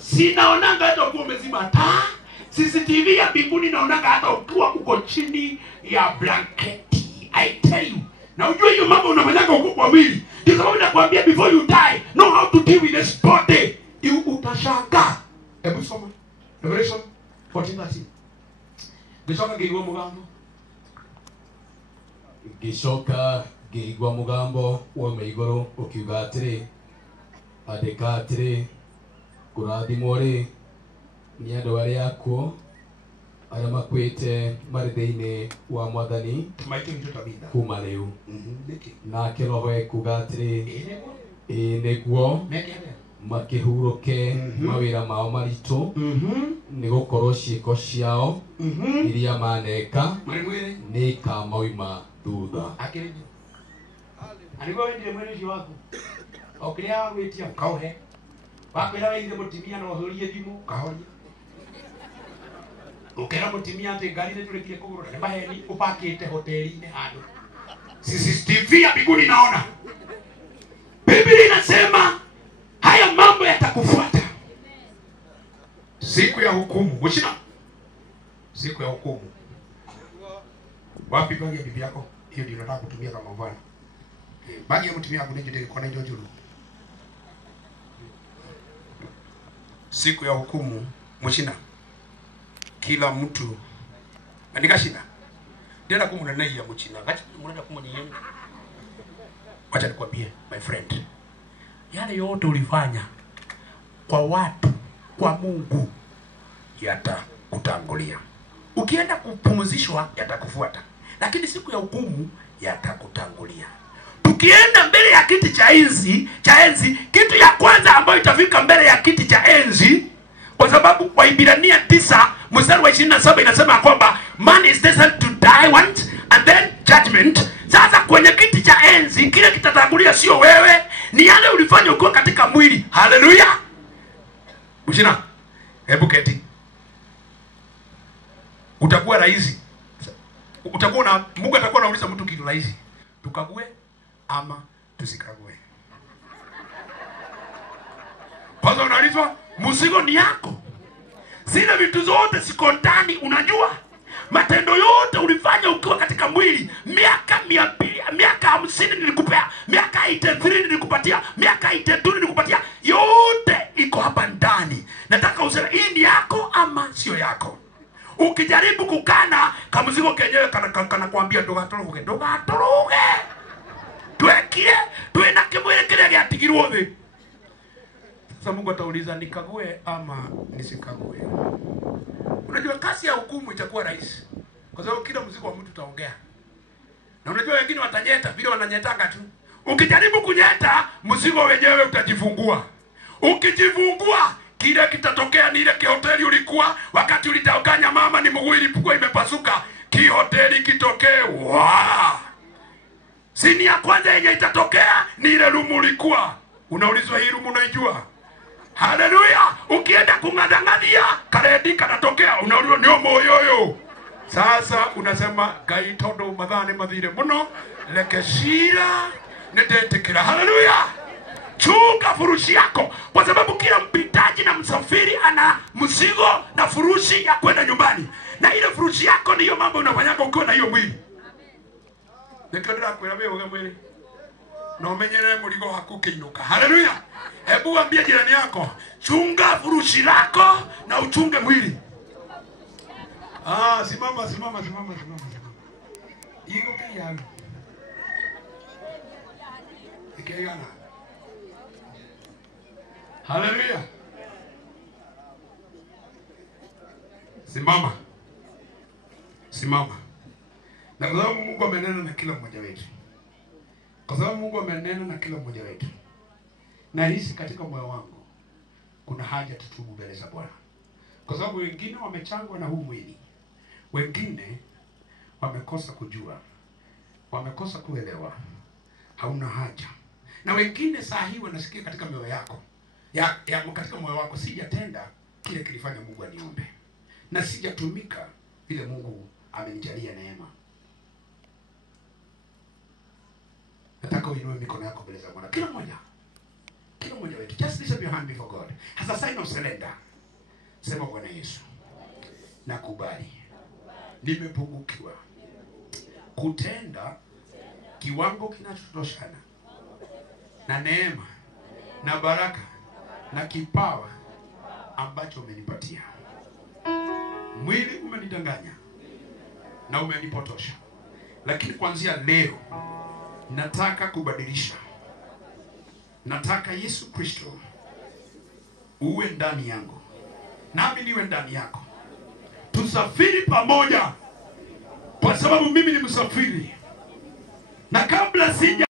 Sinaonanga hata ukiwa umezima taa. CCTV ya mbinguni naonanga hata ukiwa uko chini ya blanketi. I tell you. Na ujue hiyo mambo unafanyanga huko kwa mwili. Ndio sababu nakwambia before you die, know how to deal with this body. Utashangaa. Hebu soma. Revelation 14:13. Gicoka ngĩigua mũgambo. Gicoka ngĩigua mũgambo woima igũrũ ũkiuga atĩrĩ, andĩka atĩrĩ, kũrathimwo rĩ nĩ andũ arĩa akuo arĩa makuĩte marĩ thĩinĩ wa Mwathani kuma rĩu. Nake Roho ekuuga atĩrĩ, ĩĩ nĩguo makĩhurũke mawĩra mao maritũ, nĩgũkorwo ciĩko ciao iria maneka nĩ ikamauma thutha. Alikuwa wendire mwene ucio waku. Okiria witia kauhe. Wakwira weinde mutimia no horie thimu kahoria. Ukera mutimia ati ngari ni turekire kugurura ni maheni upakite hoteli-ini handu. CCTV ya mbinguni naona. Biblia inasema haya mambo yatakufuata. Siku ya hukumu. Mshina. Siku ya hukumu. Wapi bagi ya bibi yako? Hiyo ndio nataka kutumia kama mfano. Bagi ya mtumia yako ndio kwa ndio juru. Siku ya hukumu, mshina. Kila mtu andika shina. Ndio kumuna naye ya mchina. Acha mnaenda kumuni yenu. Acha nikwambie my friend. Yale yote ulifanya kwa watu, kwa Mungu yatakutangulia. Ukienda kupumzishwa yatakufuata. Lakini siku ya hukumu yatakutangulia. Tukienda mbele ya kiti cha enzi, kitu ya kwanza ambayo itafika mbele ya kiti cha enzi, kwa sababu kwa Ibrania 9 mstari wa 27 inasema kwamba man is destined to die once and then judgment. Sasa kwenye kiti cha enzi kile kitatangulia sio wewe, ni yale ulifanya ukiwa katika mwili. Haleluya. Mshina, hebu keti. Utakuwa rais. Utakuwa na Mungu atakuwa anauliza mtu kitu rais. Tukague ama tusikague. Kwanza unaulizwa mzigo ni yako. Zile vitu zote siko ndani, unajua? Matendo yote ulifanya ukiwa katika mwili, miaka 200, miaka 50 nilikupea, miaka 83 nilikupatia, miaka 82 nilikupatia, yote iko hapa ndani. Nataka useme hii ni yako ama sio yako. Ukijaribu kukana kama mzigo kenyewe kana kuambia ndogatoroge. Twekie, tuena kimwele kile gyatigirwo thi. Sasa Mungu atauliza nikague ama nisikague. Unajua kasi ya hukumu itakuwa rahisi. Kwa sababu kila mzigo wa mtu utaongea. Na unajua wengine watanyeta, vile wananyetanga tu. Ukijaribu kunyeta, mzigo wenyewe utajifungua. Ukijifungua, kile kitatokea ni ile kihoteli ulikuwa wakati ulitanganya mama ni mguu ilipigwa imepasuka, kihoteli kitokee. Wow! Sini ya kwanza yenye itatokea ni ile rumu ulikuwa. Unaulizwa hii rumu unaijua? Haleluya! Ukienda kungadangania, karedi kanatokea, unaulizwa ndio moyoyo. Sasa unasema gaitodo madhane madhire muno lekeshira netetekera. Haleluya! Chunga furushi yako, kwa sababu kila mpitaji na msafiri ana mzigo na furushi ya kwenda nyumbani. Na ile furushi yako ndiyo mambo unafanyanga ukiwa na hiyo mwili. Nekadra kwela wewe mwili. Na umenyere mligo wako kiinuka. Haleluya! Hebu ambia jirani yako, chunga furushi lako na uchunge mwili. Simama. Iko kiyago. Ikegana. Haleluya. Simama. Na kwa sababu Mungu amenena na kila mmoja wetu. Na hisi katika moyo wangu. kuna haja tutubu mbele za Bwana, kwa sababu wengine wamechangwa na huu mwili, wengine wamekosa kujua, wamekosa kuelewa, hauna haja. Na wengine saa hii wanasikia katika moyo yako katika moyo wako, sijatenda kile kilifanya Mungu aniombe, na sijatumika vile Mungu amenijalia neema. Nataka uinue mikono yako mbele za Bwana, kila mmoja wetu. Just lift up your hand before God as a sign of surrender. Sema, Bwana Yesu, nakubali nimepungukiwa kutenda kiwango kinachotoshana na neema na baraka na kipawa ambacho umenipatia. Mwili umenidanganya na umenipotosha, lakini kuanzia leo nataka kubadilisha. Nataka Yesu Kristo uwe ndani yangu, nami niwe ndani yako. Tusafiri pamoja, kwa sababu mimi ni msafiri, na kabla sija